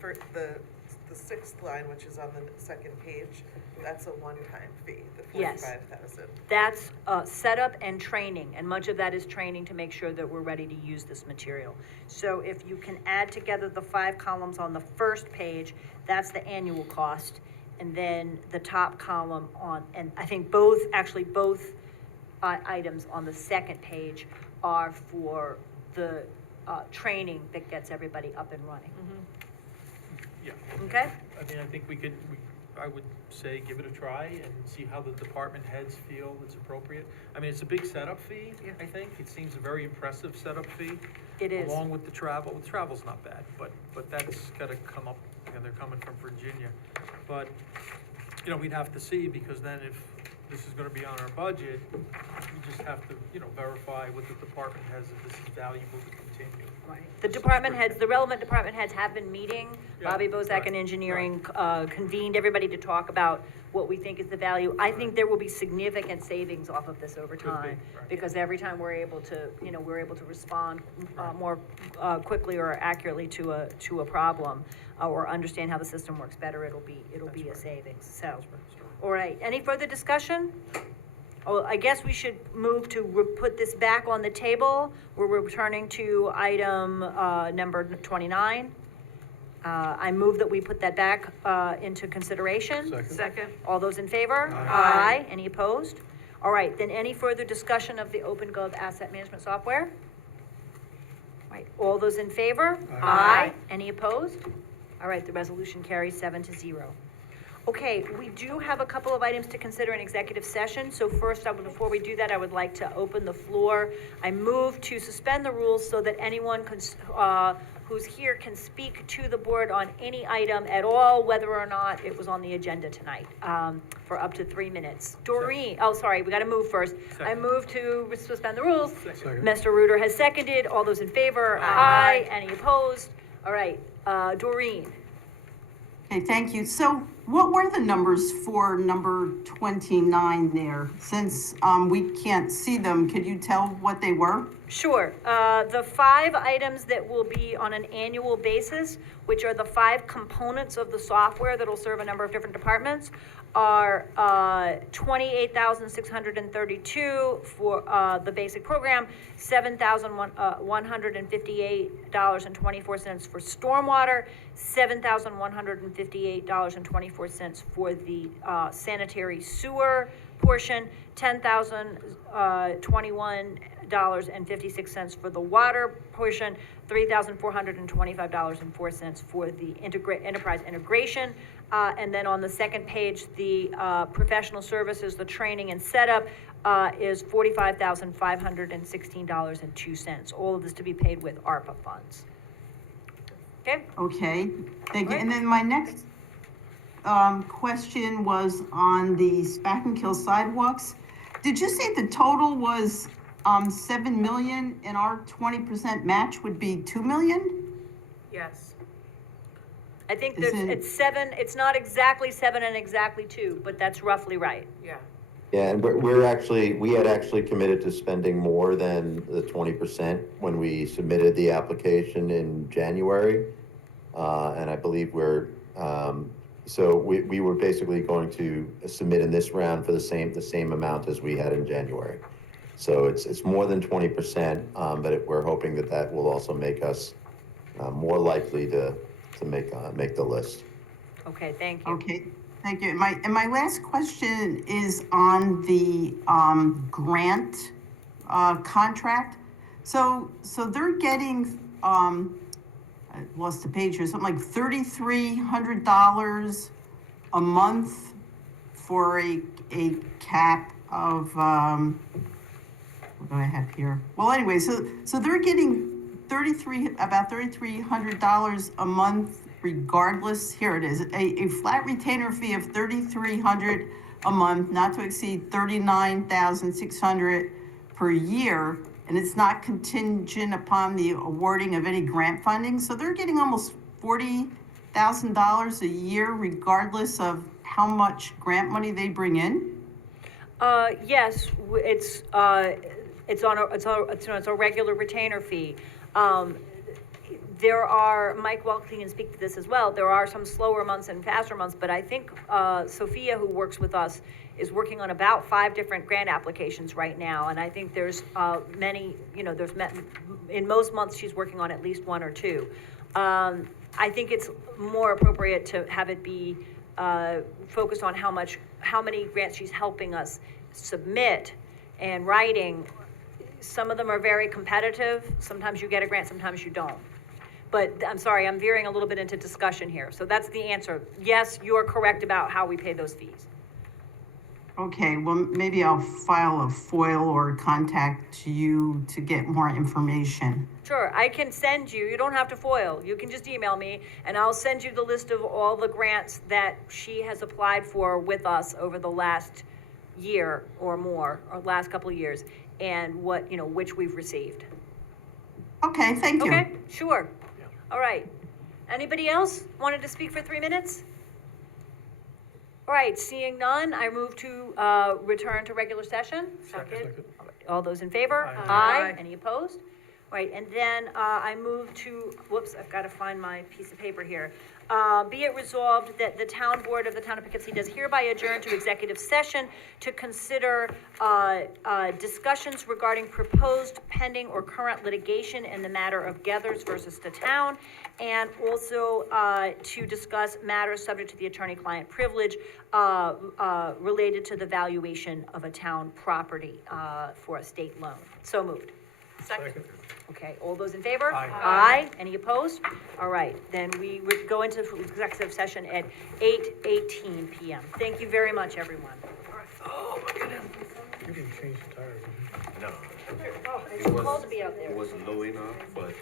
6th line, which is on the second page, that's a one-time fee, the Yes. 45,000. That's setup and training, and much of that is training to make sure that we're ready to use this material. So if you can add together the 5 columns on the first page, that's the annual cost. And then the top column and I think both items on the second page are for the training that gets everybody up and running. Yeah. Okay? I mean, I think I would say give it a try and see how the department heads feel it's appropriate. I mean, it's a big setup fee, I think. It seems a very impressive setup fee. It is. Along with the travel. The travel's not bad, but that's gotta come up, and they're coming from Virginia. But, we'd have to see, because then if this is gonna be on our budget, we just have to, verify with the department heads that this is valuable to continue. Right. The department heads, the relevant department heads have been meeting. Yeah, Bobby Bozak right, and Engineering convened everybody to talk about what we think is the value. I think there will be significant savings off of this over Could be, time. right. Because every time we're able to, respond more quickly or accurately to a problem, or understand how the system works better, it'll be a savings, so. All right, any further discussion? Oh, I guess we should move to put this back on the table. We're returning to item number 29. I move that we put that back into consideration. Second? All those in favor? Aye. Any opposed? All right, then any further discussion of the OpenGov asset management software? All right, all those in favor? Aye. Any opposed? All right, the resolution carries 7-0. Okay, we do have a couple of items to consider in executive session, so first, before we do that, I would like to open the floor. I move to suspend the rules so that anyone who's here can speak to the board on any item at all, whether or not it was on the agenda tonight, for up to 3 minutes. Doreen, we gotta move first. I Second. move to suspend the rules. Second. Mr. Reuter has seconded. All those in favor? Aye. Any opposed? All right, Doreen. Okay, thank you. So what were the numbers for number 29 there? Since we can't see them, could you tell what they were? Sure. The 5 items that will be on an annual basis, which are the 5 components of the software that'll serve a number of different departments, are $28,632 for the basic program, $7,158.24 for stormwater, $7,158.24 for the sanitary sewer portion, $10,021.56 for the water portion, $3,425.04 for the enterprise integration. And then on the second page, the professional services, the training and setup is $45,516.02. All of this to be paid with ARPA funds. Okay? Okay, thank you. And then my next question was on the Spack and Kill sidewalks. Did you say the total was 7 million and our 20% match would be 2 million? Yes. I think Is there's, it- it's 7, it's not exactly 7 and exactly 2, but that's roughly right. Yeah. Yeah, and we had actually committed to spending more than the 20% when we submitted the application in January. And I believe so we were basically going to submit in this round for the same amount as we had in January. So it's more than 20%, but we're hoping that will also make us more likely to make the list. Okay, thank you. Okay, thank you. And my last question is on the grant contract. So they're getting, I lost the page here, something like $3,300 a month for a cap of, what do I have here? Well, anyway, so they're getting about $3,300 a month regardless. Here it is, a flat retainer fee of $3,300 a month, not to exceed $39,600 per year, and it's not contingent upon the awarding of any grant funding. So they're getting almost $40,000 a year regardless of how much grant money they bring in. Yes, it's a regular retainer fee. There are, Mike Welke can speak to this as well, there are some slower months and faster months, but I think Sophia, who works with us, is working on about 5 different grant applications right now, and I think there's many, in most months she's working on at least 1 or 2. I think it's more appropriate to have it be focused on how many grants she's helping us submit and writing. Some of them are very competitive. Sometimes you get a grant, sometimes you don't. But I'm sorry, I'm veering a little bit into discussion here. So that's the answer. Yes, you're correct about how we pay those fees. Okay, well, maybe I'll file a FOIL or contact you to get more information. Sure, I can send you don't have to FOIL. You can just email me and I'll send you the list of all the grants that she has applied for with us over the last year or more, or last couple of years, and which we've received. Okay, thank you. Okay, sure. All right. Anybody else wanted to speak for 3 minutes? All right, seeing none, I move to return to regular session. Second. All those in favor? Aye. Aye. Any opposed? Right, and then I move to, whoops, I've got to find my piece of paper here. Be it resolved that the town board of the town of Poughkeepsie does hereby adjourn to executive session to consider discussions regarding proposed pending or current litigation in the matter of Gethers versus the town, and also to discuss matters subject to the attorney-client privilege related to the valuation of a town property for a state loan. So moved. Second. Okay, all those in favor? Aye. Aye. Any opposed? All right, then we would go into executive session at 8:18 PM. Thank you very much, everyone. You didn't change the tires. No, Oh, it's cold to be out there. it wasn't low enough, but